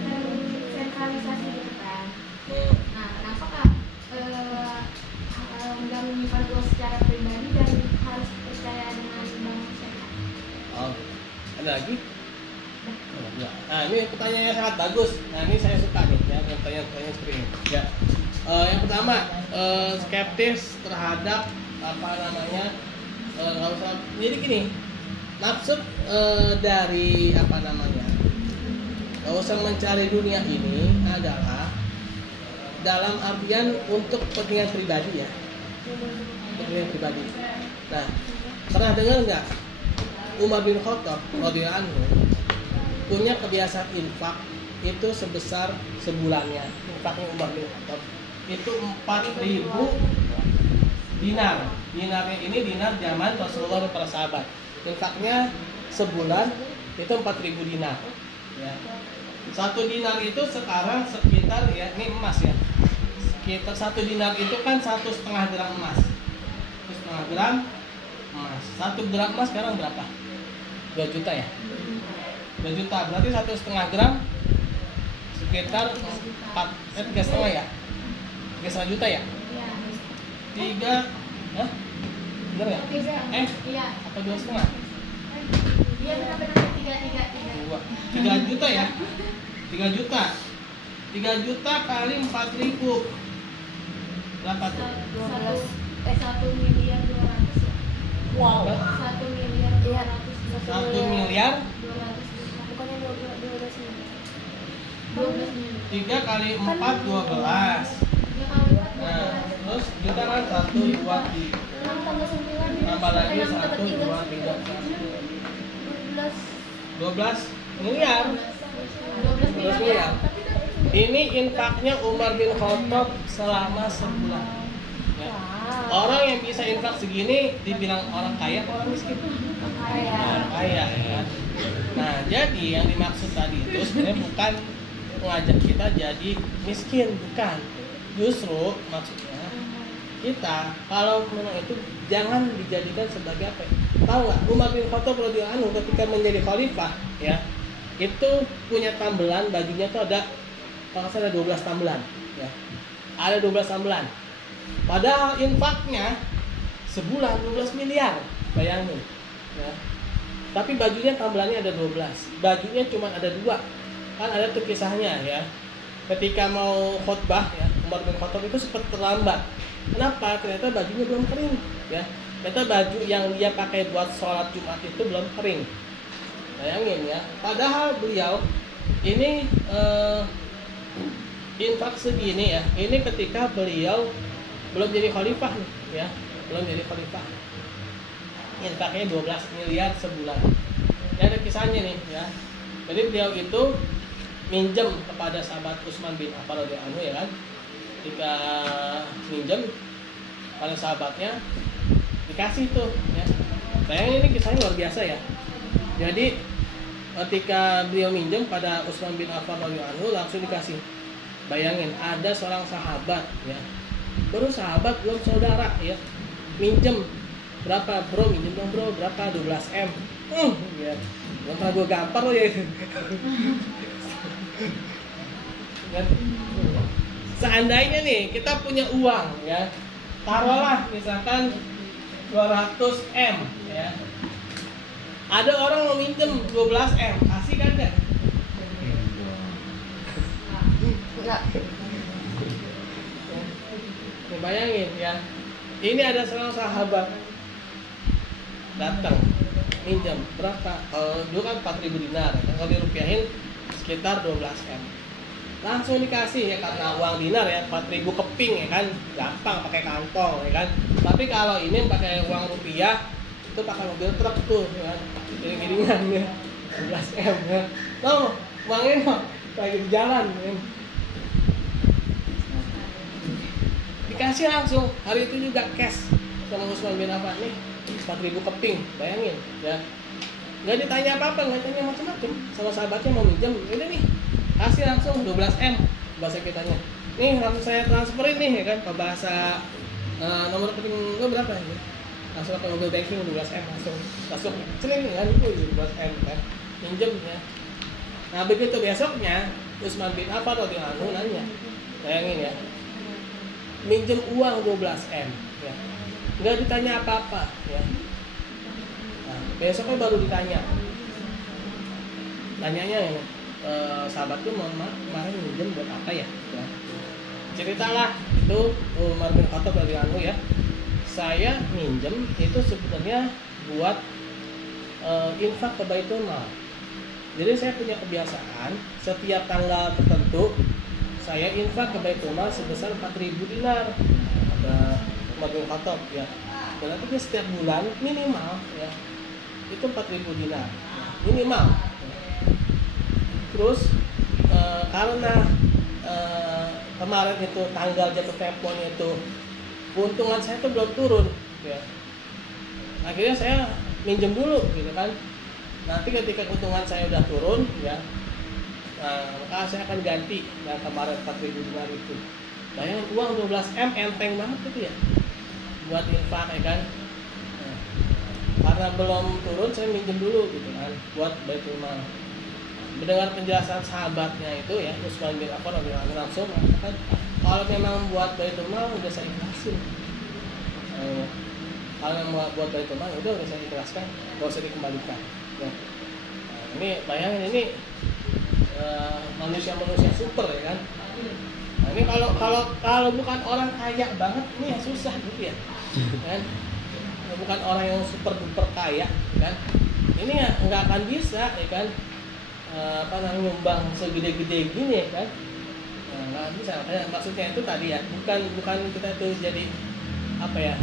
sentralisasi gitu kan. Nah kenapa Kak nggak menyimpan uang secara pribadi dan harus percaya dengan bank syariah? Ada lagi? Nah ini pertanyaannya sangat bagus. Nah ini saya suka nih ya, pertanyaan seperti ini ya. Yang pertama skeptis terhadap nggak usah. Jadi gini, maksud dari nggak usah mencari dunia ini adalah dalam artian untuk kepentingan pribadi ya, kepentingan pribadi. Nah pernah dengar nggak Umar bin Khattab radhiyallahu anhu punya kebiasaan infak itu sebesar sebulannya, infaknya Umar bin Khattab itu 4.000 dinar. Dinarnya ini dinar zaman Rasulullah dan para sahabat. Infaknya sebulan itu 4.000 dinar ya. Satu dinar itu sekarang sekitar ya, ini emas ya, sekitar 1 dinar itu kan 1,5 gram emas. 1,5 gram emas. 1 gram emas sekarang berapa? 2 juta ya? 2 juta, berarti 1,5 gram sekitar 3,5 ya? 3,5 juta ya? Iya. 3, hah? Bener ya? Iya. Apa 2,5? Iya benar-benar 3 juta ya? 3 juta. 3 juta kali 4.000 berapa tuh? 1 miliar 200 ya? Wow. 1 miliar 200. 1 miliar? 200. Bukannya 12 miliar. 12 miliar. 3 kali 4 12. Nah, terus juta kan 1, 2, 3. Tambah lagi 1, 2, 3, 4, 12. 12 miliar. 12 miliar. Ini infaknya Umar bin Khattab selama sebulan. Ya. Orang yang bisa infak segini dibilang orang kaya atau orang miskin? Orang kaya, ya. Nah, jadi yang dimaksud tadi itu sebenarnya bukan mengajak kita jadi miskin, bukan. Justru maksudnya kita kalau memang itu jangan dijadikan sebagai apa? Tahu nggak? Umar bin Khattab radhiyallahu anhu ketika menjadi khalifah, ya, itu punya tambelan bajunya tuh ada, kalau saya ada 12 tambelan, ya. Ada 12 tambelan. Padahal infaknya sebulan 12 miliar, bayangin, ya. Tapi bajunya tambelannya ada 12. Bajunya cuma ada 2. Kan ada tuh kisahnya, ya. Ketika mau khutbah, ya, Umar bin Khattab itu sempat terlambat. Kenapa? Ternyata bajunya belum kering, ya. Ternyata baju yang dia pakai buat sholat Jumat itu belum kering. Bayangin, ya. Padahal beliau ini infak segini, ya. Ini ketika beliau belum jadi khalifah nih, ya. Belum jadi khalifah. Infaknya 12 miliar sebulan. Ya, ada kisahnya nih, ya. Jadi beliau itu minjem kepada sahabat Utsman bin Affan radhiyallahu anhu, ya kan. Ketika minjem pada sahabatnya dikasih tuh, ya. Sayangnya ini kisahnya luar biasa, ya. Jadi ketika beliau minjem pada Utsman bin Affan radhiyallahu anhu langsung dikasih. Bayangin, ada seorang sahabat, ya. Baru sahabat belum saudara, ya. Minjem berapa bro, minjem dong bro, berapa? 12 M. Ya. Bentar gue gampar lo ya. Dan seandainya nih kita punya uang, ya, taruhlah misalkan 200 M, ya. Ada orang mau minjem 12 M, kasih kan enggak? Enggak. Bayangin, ya. Ini ada seorang sahabat datang minjam berapa? Dulu kan 4.000 dinar, kalau dirupiahin sekitar 12 M. Langsung dikasih, ya, karena uang dinar, ya, 4.000 keping, ya kan, gampang pakai kantong, ya kan. Tapi kalau ini pakai uang rupiah itu pakai mobil truk tuh, ya kan, giring-giringan, ya, 12 M, ya. Tahu uangnya mah lagi di jalan, ya. Dikasih langsung hari itu juga cash sama Utsman bin Affan nih. 4.000 keping, bayangin, ya. Nggak ditanya apa-apa, nggak tanya macam-macam. Sama sahabatnya mau minjem, udah nih, kasih langsung 12 M bahasa kitanya. Nih langsung saya transferin nih, ya kan, ke bahasa nomor rekening gue berapa ya? Langsung ke mobile banking 12 M langsung celing, ya kan, itu 12 M kan, minjem, ya. Nah begitu besoknya Utsman bin Affan radhiyallahu anhu nanya, bayangin, ya, minjem uang 12 M, ya. Nggak ditanya apa-apa, ya. Nah, besoknya baru ditanya. Tanyanya, ya, sahabat tuh kemarin minjem buat apa, ya? Ya. Ceritalah itu Umar bin Khattab radhiyallahu anhu, ya. Saya minjem itu sebenarnya buat infak ke Baitul Mal. Jadi saya punya kebiasaan setiap tanggal tertentu saya infak ke Baitul Mal sebesar 4.000 dinar. Ada Umar bin Khattab, ya. Berarti dia setiap bulan minimal, ya, itu 4.000 dinar minimal. Terus karena kemarin itu tanggal jatuh temponya itu keuntungan saya itu belum turun, ya. Akhirnya saya minjem dulu, gitu kan. Nanti ketika keuntungan saya udah turun, ya, maka saya akan ganti yang kemarin 4.000 dinar itu. Bayangin uang 12 M enteng banget gitu, ya, buat infak, ya kan. Nah, karena belum turun saya minjem dulu, gitu kan, buat Baitul Mal. Mendengar penjelasan sahabatnya itu, ya, Utsman bin Affan langsung mengatakan kalau memang buat Baitul Mal udah saya ikhlasin. Kalau memang buat Baitul Mal udah saya ikhlaskan, nggak usah dikembalikan, ya. Nah, ini bayangin ini manusia-manusia super, ya kan. Nah, ini kalau bukan orang kaya banget ini ya susah gitu, ya. Kan? Bukan orang yang super duper kaya, kan. Ini ya nggak akan bisa, ya kan. Nyumbang segede-gede gini, ya kan. Nah, nggak bisa. Maksudnya itu tadi, ya, bukan kita itu jadi apa, ya,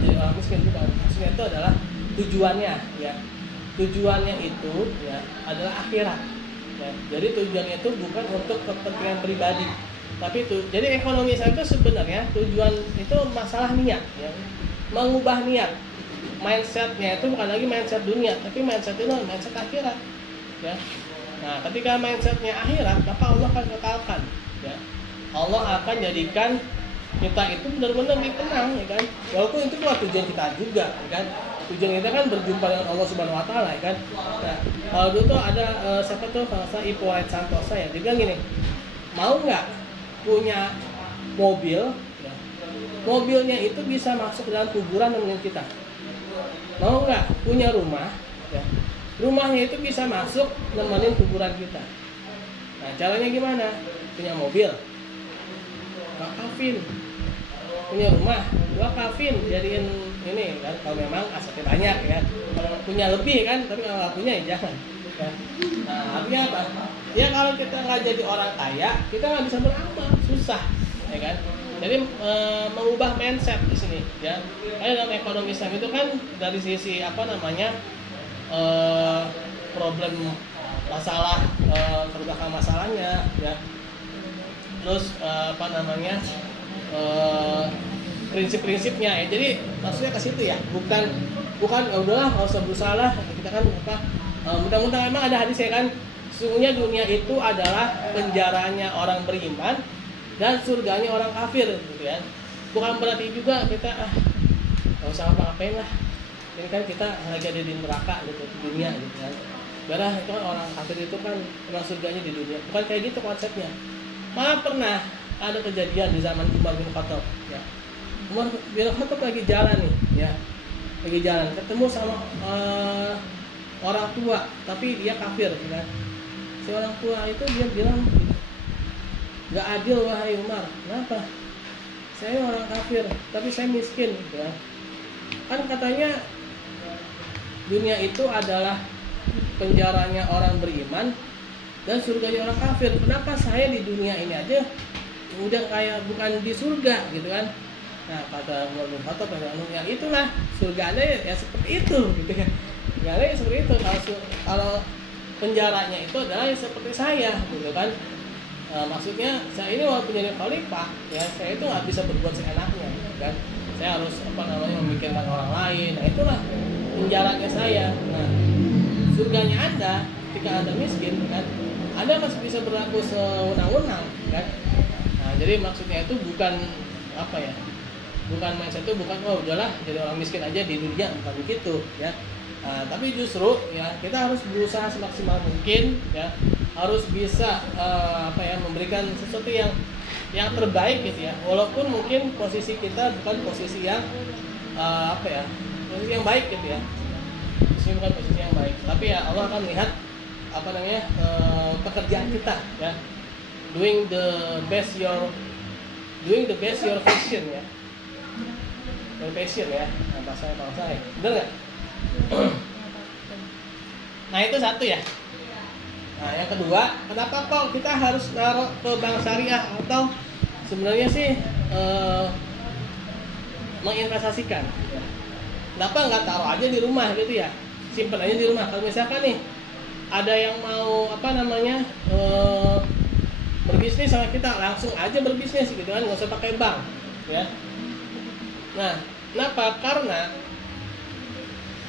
jadi orang miskin, bukan. Maksudnya itu adalah tujuannya, ya. tujuannya itu ya adalah akhirat. Ya, jadi tujuannya itu bukan untuk kepentingan pribadi, tapi itu jadi ekonomi Islam itu sebenarnya tujuan itu masalah niat, ya, mengubah niat, mindsetnya itu bukan lagi mindset dunia, tapi mindset itu mindset akhirat, ya. Nah, ketika mindsetnya akhirat, maka Allah akan kekalkan, ya. Allah akan jadikan kita itu benar-benar dikenang, ya kan? Walaupun itu bukan tujuan kita juga, ya kan? Tujuan kita kan berjumpa dengan Allah Subhanahu Wa Taala, ya kan? Nah, kalau dulu tuh ada siapa tuh Falsa Ipoet Santosa ya, dia bilang gini, mau nggak punya mobil, ya, mobilnya itu bisa masuk ke dalam kuburan nemenin kita. Mau nggak punya rumah, ya, rumahnya itu bisa masuk nemenin kuburan kita. Nah, caranya gimana? Punya mobil, wakafin. Punya rumah, wakafin, jadiin ini kan, kalau memang asetnya banyak ya. Kalau punya lebih kan, tapi kalau nggak punya ya jangan. Ya. Nah, artinya apa? Ya kalau kita nggak jadi orang kaya, kita nggak bisa beramal, susah, ya kan? Jadi mengubah mindset di sini, ya. Karena dalam ekonomi Islam itu kan dari sisi apa namanya problem masalah terbelakang masalahnya, ya. Terus apa namanya prinsip-prinsipnya ya. Jadi maksudnya ke situ ya, bukan udahlah nggak usah berusaha lah, kita kan apa mudah-mudahan memang ada hadis ya kan, sesungguhnya dunia itu adalah penjaranya orang beriman dan surganya orang kafir, gitu ya. Bukan berarti juga kita nggak usah apa-apain lah, ini kan kita lagi ada di neraka gitu, di dunia gitu kan. Karena itu kan orang kafir itu kan orang surganya di dunia, bukan kayak gitu konsepnya. Malah pernah ada kejadian di zaman Umar bin Khattab, ya. Umar bin Khattab lagi jalan nih, ya, lagi jalan, ketemu sama orang tua, tapi dia kafir, ya. Si orang tua itu dia bilang, nggak adil wahai Umar, kenapa? Saya orang kafir, tapi saya miskin, ya. Kan katanya dunia itu adalah penjaranya orang beriman dan surganya orang kafir. Kenapa saya di dunia ini aja udah kayak bukan di surga gitu kan? Nah, kata Umar bin Khattab, ya itulah surganya ya seperti itu gitu kan. Surganya ya seperti itu. Kalau penjaranya itu adalah seperti saya gitu kan. Maksudnya saya ini walaupun jadi khalifah, ya saya itu nggak bisa berbuat seenaknya gitu kan. Saya harus apa namanya memikirkan orang lain. Nah, itulah penjaranya saya. Nah, surganya Anda ketika Anda miskin kan, Anda masih bisa berlaku sewenang-wenang kan. Nah, jadi maksudnya itu bukan apa ya? Bukan mindset itu bukan udahlah jadi orang miskin aja di dunia, bukan begitu ya. Nah, tapi justru ya kita harus berusaha semaksimal mungkin ya, harus bisa apa ya, memberikan sesuatu yang terbaik gitu ya. Walaupun mungkin posisi kita bukan posisi yang apa ya? Posisi yang baik gitu ya. Posisi bukan posisi yang baik, tapi ya Allah akan melihat apa namanya pekerjaan kita ya. Doing the best your passion ya. Your passion ya. Nah, bahasa ya. Benar nggak? Nah, itu satu ya. Nah, yang kedua, kenapa kok kita harus naruh ke bank syariah atau sebenarnya sih menginvestasikan? Kenapa nggak taruh aja di rumah gitu ya? Simpen aja di rumah. Kalau misalkan nih ada yang mau apa namanya berbisnis sama kita, langsung aja berbisnis gitu kan, nggak usah pakai bank ya. Nah, kenapa? Karena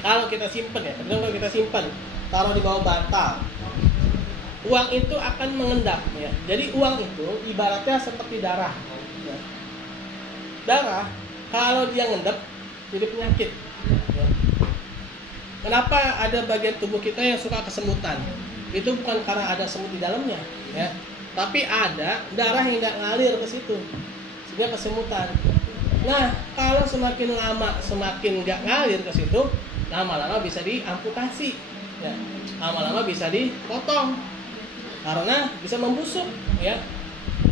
kalau kita simpen ya, kalau kita simpen taruh di bawah bantal, uang itu akan mengendap ya. Jadi uang itu ibaratnya seperti darah ya. Darah kalau dia ngendap jadi penyakit ya. Kenapa ada bagian tubuh kita yang suka kesemutan? Itu bukan karena ada semut di dalamnya ya, tapi ada darah yang tidak ngalir ke situ sehingga kesemutan. Nah, kalau semakin lama semakin nggak ngalir ke situ, lama-lama bisa diamputasi ya. Lama-lama bisa dipotong karena bisa membusuk ya.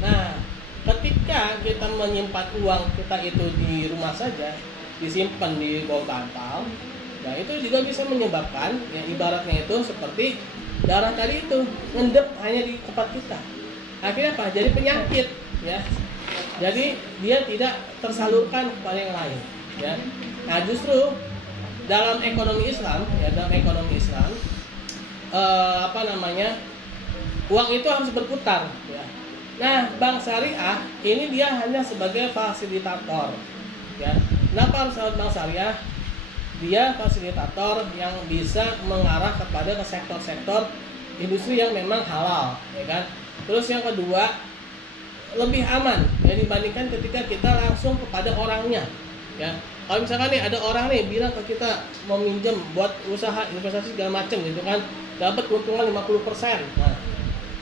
Nah, ketika kita menyimpan uang kita itu di rumah saja, disimpan di bawah bantal, nah itu juga bisa menyebabkan ya, ibaratnya itu seperti darah tadi itu ngendep hanya di tempat kita. Akhirnya apa? Jadi penyakit ya. Jadi dia tidak tersalurkan kepada yang lain ya. Nah, justru dalam ekonomi Islam ya, dalam ekonomi Islam uang itu harus berputar ya. Nah, bank syariah ini dia hanya sebagai fasilitator ya. Kenapa harus lewat bank syariah? Dia fasilitator yang bisa mengarah kepada ke sektor-sektor industri yang memang halal ya kan. Terus yang kedua, lebih aman ya dibandingkan ketika kita langsung kepada orangnya ya. Kalau misalkan nih ada orang nih bilang ke kita mau minjem buat usaha investasi segala macam gitu kan, dapat keuntungan 50%. Nah,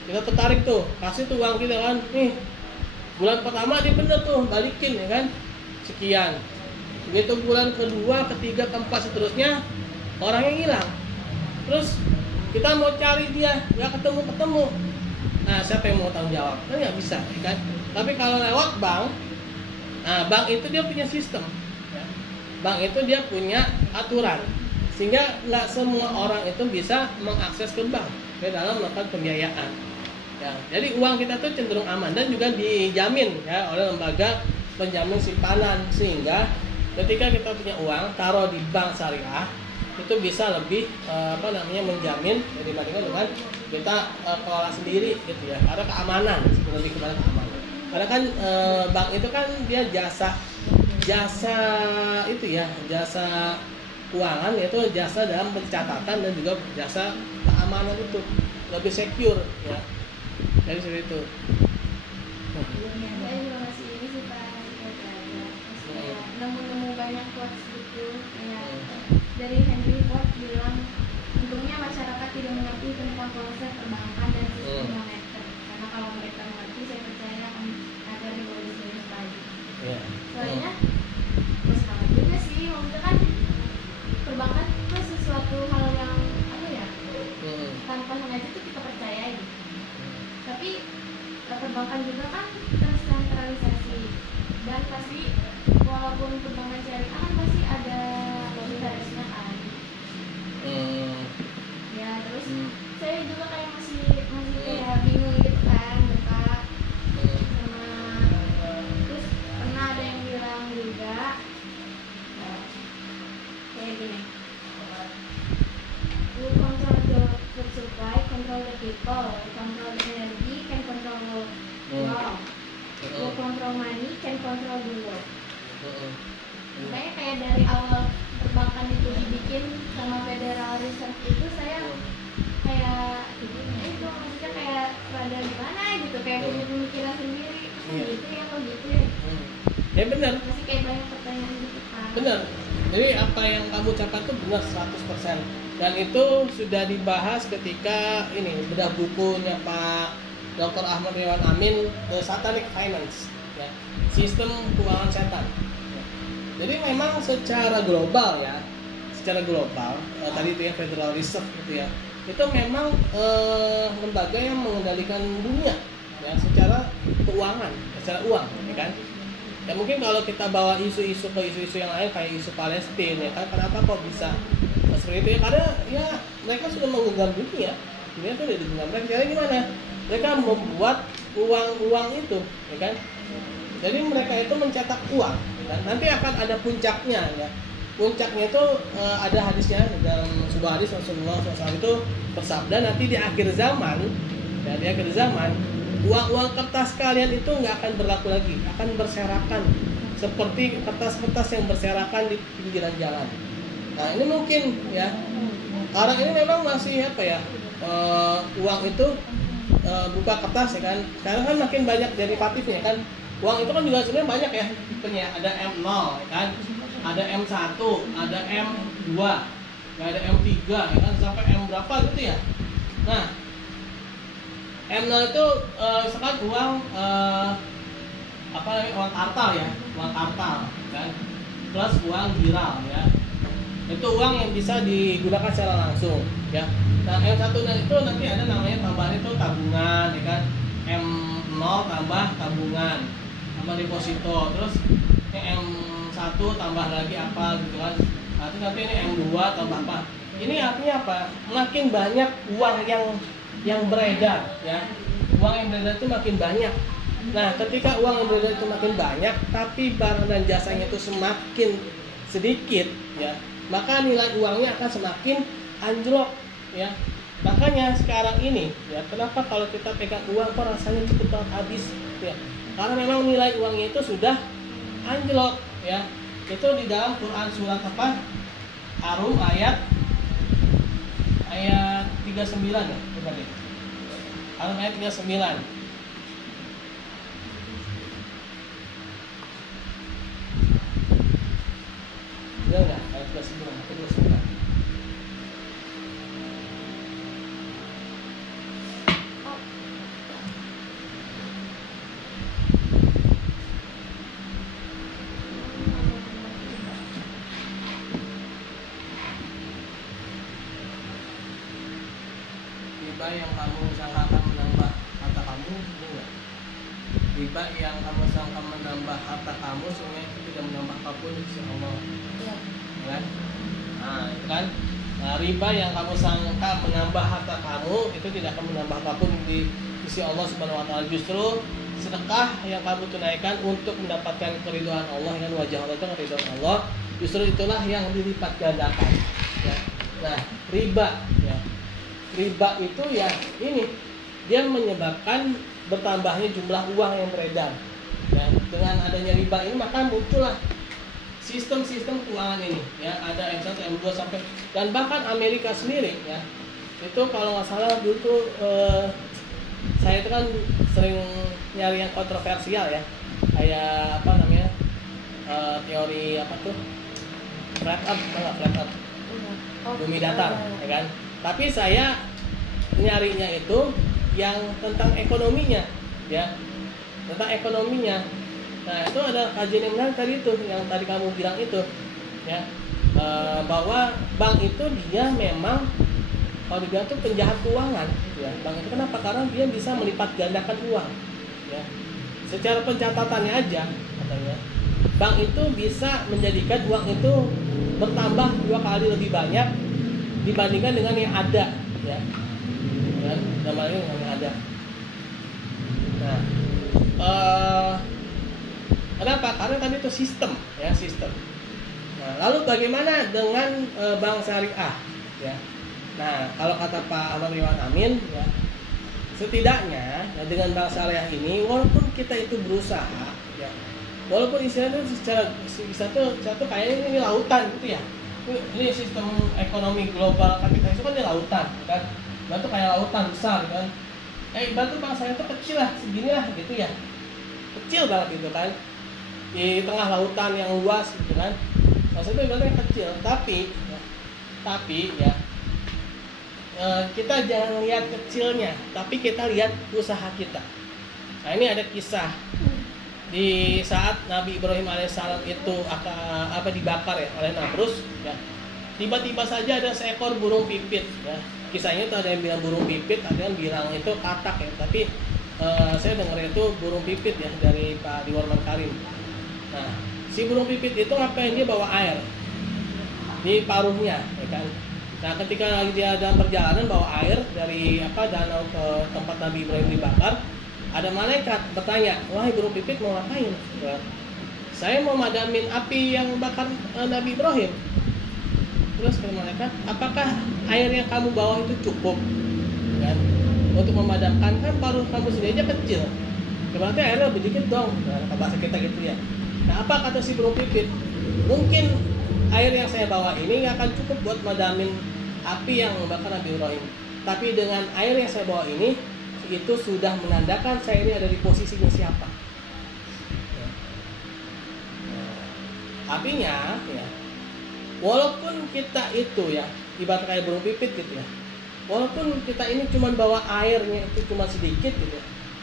kita tertarik tuh, kasih tuh uang kita kan, nih bulan pertama dia bener tuh balikin ya kan, sekian. Begitu bulan kedua, ketiga, keempat seterusnya orangnya hilang. Terus kita mau cari dia, nggak ketemu. Nah, siapa yang mau tanggung jawab? Kan nggak bisa, ya kan? Tapi kalau lewat bank, nah bank itu dia punya sistem. Ya. Bank itu dia punya aturan, sehingga nggak semua orang itu bisa mengakses ke bank ke dalam melakukan pembiayaan. Ya, jadi uang kita tuh cenderung aman dan juga dijamin ya oleh lembaga penjamin simpanan, sehingga ketika kita punya uang taruh di bank syariah itu bisa lebih menjamin dibandingkan dengan kita kelola sendiri gitu ya, karena keamanan, lebih kepada keamanan. Karena kan bank itu kan dia jasa itu ya, jasa keuangan, yaitu jasa dalam pencatatan dan juga jasa keamanan, itu lebih secure ya. Jadi seperti itu. Saya juga masih ini sih Pak, kayak nemu banyak quotes gitu kayak dari Henry Ford bilang, untungnya masyarakat tidak mengerti tentang konsep perbankan dan sistem moneter, karena kalau mereka mengerti, saya percaya akan ada revolusi lagi. Soalnya terus banget juga sih, maksudnya kan perbankan itu sesuatu hal yang tanpa sengaja itu kita percayai. Tapi perbankan juga kan tersentralisasi, dan pasti walaupun perbankan syariah kan pasti ada otoritasnya kan. Ya terus saya juga kayak masih kayak bingung gitu kan Bapak, sama terus pernah ada yang bilang juga kayak gini, you control the food supply, control the people, control the energy, can control the world, you control money, can control the world. Makanya kayak dari awal perbankan itu dibikin sama Federal Reserve itu, saya kayak itu maksudnya kayak rada gimana gitu, kayak punya pemikiran sendiri, gitu ya kok gitu ya. Ya benar. Masih kayak banyak pertanyaan gitu kan. Benar. Jadi apa yang kamu ucapkan itu benar 100%. Dan itu sudah dibahas ketika ini bedah bukunya Pak Dr. Ahmad Riawan Amin, The Satanic Finance, ya, sistem keuangan setan. Ya. Jadi memang secara global ya, tadi itu ya Federal Reserve gitu ya, itu memang lembaga yang mengendalikan dunia ya, secara keuangan, secara uang, ya kan. Ya mungkin kalau kita bawa isu-isu ke isu-isu yang lain kayak isu Palestina ya kan, kenapa kok bisa seperti itu ya, karena ya mereka sudah menggenggam dunia itu udah digenggam mereka. Caranya gimana? Mereka membuat uang itu ya kan, jadi mereka itu mencetak uang dan nanti akan ada puncaknya ya. Puncaknya itu ada hadisnya dalam sebuah hadis Rasulullah SAW itu bersabda, nanti di akhir zaman ya, di akhir zaman uang-uang kertas kalian itu nggak akan berlaku lagi, akan berserakan seperti kertas-kertas yang berserakan di pinggiran jalan. Nah ini mungkin ya, orang ini memang masih uang itu buka kertas ya kan. Sekarang kan makin banyak derivatifnya kan. Uang itu kan juga sebenarnya banyak ya tipenya. Ada M0 ya kan, ada M1, ada M2, ada M3 ya kan, sampai M berapa gitu ya. Nah M0 itu misalkan uang uang kartal ya, uang kartal kan, plus uang giral ya. Itu uang yang bisa digunakan secara langsung ya. Nah M1 itu nanti ada namanya tambahan itu tabungan ya kan, M0 tambah tabungan tambah deposito, terus ini M1 tambah lagi apa gitu kan, nanti ini M2 tambah apa. Ini artinya apa? Makin banyak uang yang beredar ya, uang yang beredar itu makin banyak. Nah ketika uang yang beredar itu makin banyak tapi barang dan jasanya itu semakin sedikit ya, maka nilai uangnya akan semakin anjlok, ya. Makanya sekarang ini, ya, kenapa kalau kita pegang uang kok rasanya cepet banget habis, ya? Karena memang nilai uangnya itu sudah anjlok, ya. Itu di dalam Quran surat apa? Ar-Rum ayat 39, ya, bukan ya? Ar-Rum ayat 39. Enggak, ayat 39. Riba yang kamu sangkakan menambah harta kamu, enggak. Riba yang kamu sangka menambah harta kamu, sebenarnya itu tidak menambah apapun di sisi Allah. Kan? Nah, itu kan. Nah, riba yang kamu sangka menambah harta kamu itu tidak akan menambah apapun di sisi Allah Subhanahu wa taala. Justru sedekah yang kamu tunaikan untuk mendapatkan keridhaan Allah, dengan wajah Allah itu keridhaan Allah, justru itulah yang dilipat gandakan. Ya. Nah, riba, ya. Riba itu ya ini, dia menyebabkan bertambahnya jumlah uang yang beredar. Ya, dengan adanya riba ini maka muncullah sistem-sistem keuangan ini, ya, ada M1, M2 sampai, dan bahkan Amerika sendiri, ya, itu kalau nggak salah dulu tuh saya itu kan sering nyari yang kontroversial, ya, kayak apa namanya, teori apa tuh, flat earth, bumi datar, ya kan. Tapi saya nyarinya itu yang tentang ekonominya, ya, tentang ekonominya. Nah, itu ada kajian yang menarik tadi itu, yang tadi kamu bilang itu, ya, bahwa bank itu dia memang kalau dibilang itu penjahat keuangan, ya. Bank itu kenapa? Karena dia bisa melipat gandakan uang, ya. Secara pencatatannya aja, katanya, bank itu bisa menjadikan uang itu bertambah 2 kali lebih banyak dibandingkan dengan yang ada, ya. Dan namanya yang ada. Nah, kenapa? Karena kan itu sistem, ya, sistem. Nah, lalu bagaimana dengan bank syariah, ya? Nah, kalau kata Pak Ahmad Riwan Amin, ya, setidaknya ya, dengan bank syariah ini, walaupun kita itu berusaha, ya, walaupun istilahnya itu secara satu kayaknya ini lautan gitu, ya. Ini sistem ekonomi global kapital itu kan di lautan, kan? Batu kayak lautan besar, kan? Batu bangsa itu kecil lah, segini lah, gitu ya, kecil banget gitu kan, di tengah lautan yang luas, gitu kan? Maksudnya itu yang kecil, tapi ya, kita jangan lihat kecilnya, tapi kita lihat usaha kita. Nah, ini ada kisah di saat Nabi Ibrahim alaihissalam itu dibakar, ya, oleh Namrus, ya. Tiba-tiba saja ada seekor burung pipit, ya. Kisahnya itu ada yang bilang burung pipit, ada yang bilang itu katak, ya. Tapi saya dengar itu burung pipit, ya, dari Pak Diwarman Karim. Nah, si burung pipit itu ngapain? Dia bawa air di paruhnya, ya kan. Nah, ketika dia dalam perjalanan bawa air dari danau ke tempat Nabi Ibrahim dibakar, ada malaikat bertanya, wahai burung pipit, mau ngapain? Ya. Saya mau madamin api yang bakar Nabi Ibrahim. Terus kata malaikat, apakah air yang kamu bawa itu cukup, kan, untuk memadamkan? Kan paruh kamu sendiri aja kecil, berarti airnya lebih dikit dong. Nah, bahasa kita gitu, ya. Nah, apa kata si burung pipit? Mungkin air yang saya bawa ini nggak akan cukup buat madamin api yang membakar Nabi Ibrahim. Tapi dengan air yang saya bawa ini, itu sudah menandakan saya ini ada di posisinya siapa. Artinya, ya, walaupun kita itu, ya, ibarat kayak burung pipit gitu, ya, walaupun kita ini cuma bawa airnya itu cuma sedikit gitu,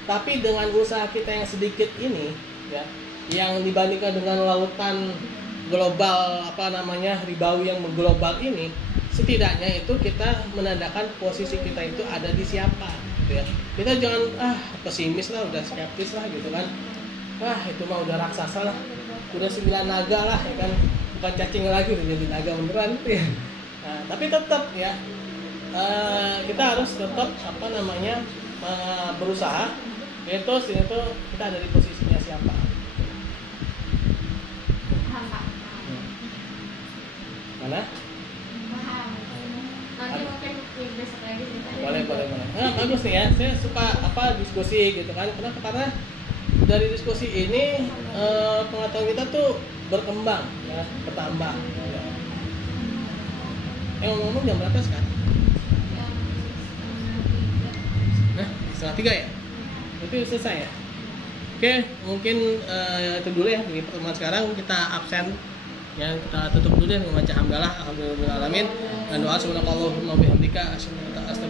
tapi dengan usaha kita yang sedikit ini, ya, yang dibandingkan dengan lautan global ribawi yang mengglobal ini, setidaknya itu kita menandakan posisi kita itu ada di siapa, gitu, ya. Kita jangan pesimis lah, udah skeptis lah, gitu kan. Itu mah udah raksasa lah, udah 9 naga lah, ya kan, bukan cacing lagi, udah jadi naga beneran, gitu, ya. Nah, tapi tetap, ya, kita harus tetap berusaha, itu kita ada di posisinya siapa. Mana gimana? Paham. Nanti mungkin besok lagi cerita. Boleh. Nah, bagus nih ya. Saya suka diskusi gitu kan. Kenapa? Karena dari diskusi ini pengetahuan kita tuh berkembang, ya, bertambah. Ngomong jam berapa sekarang? Nah, 2:30 ya? Itu selesai ya? Oke, mungkin itu dulu ya di pertemuan sekarang. Kita absen ya, kita tutup dulu deh dengan membaca hamdalah alhamdulillahirabbil alamin dan doa subhanakallahumma wa bihamdika asyhadu an la ilaha illa anta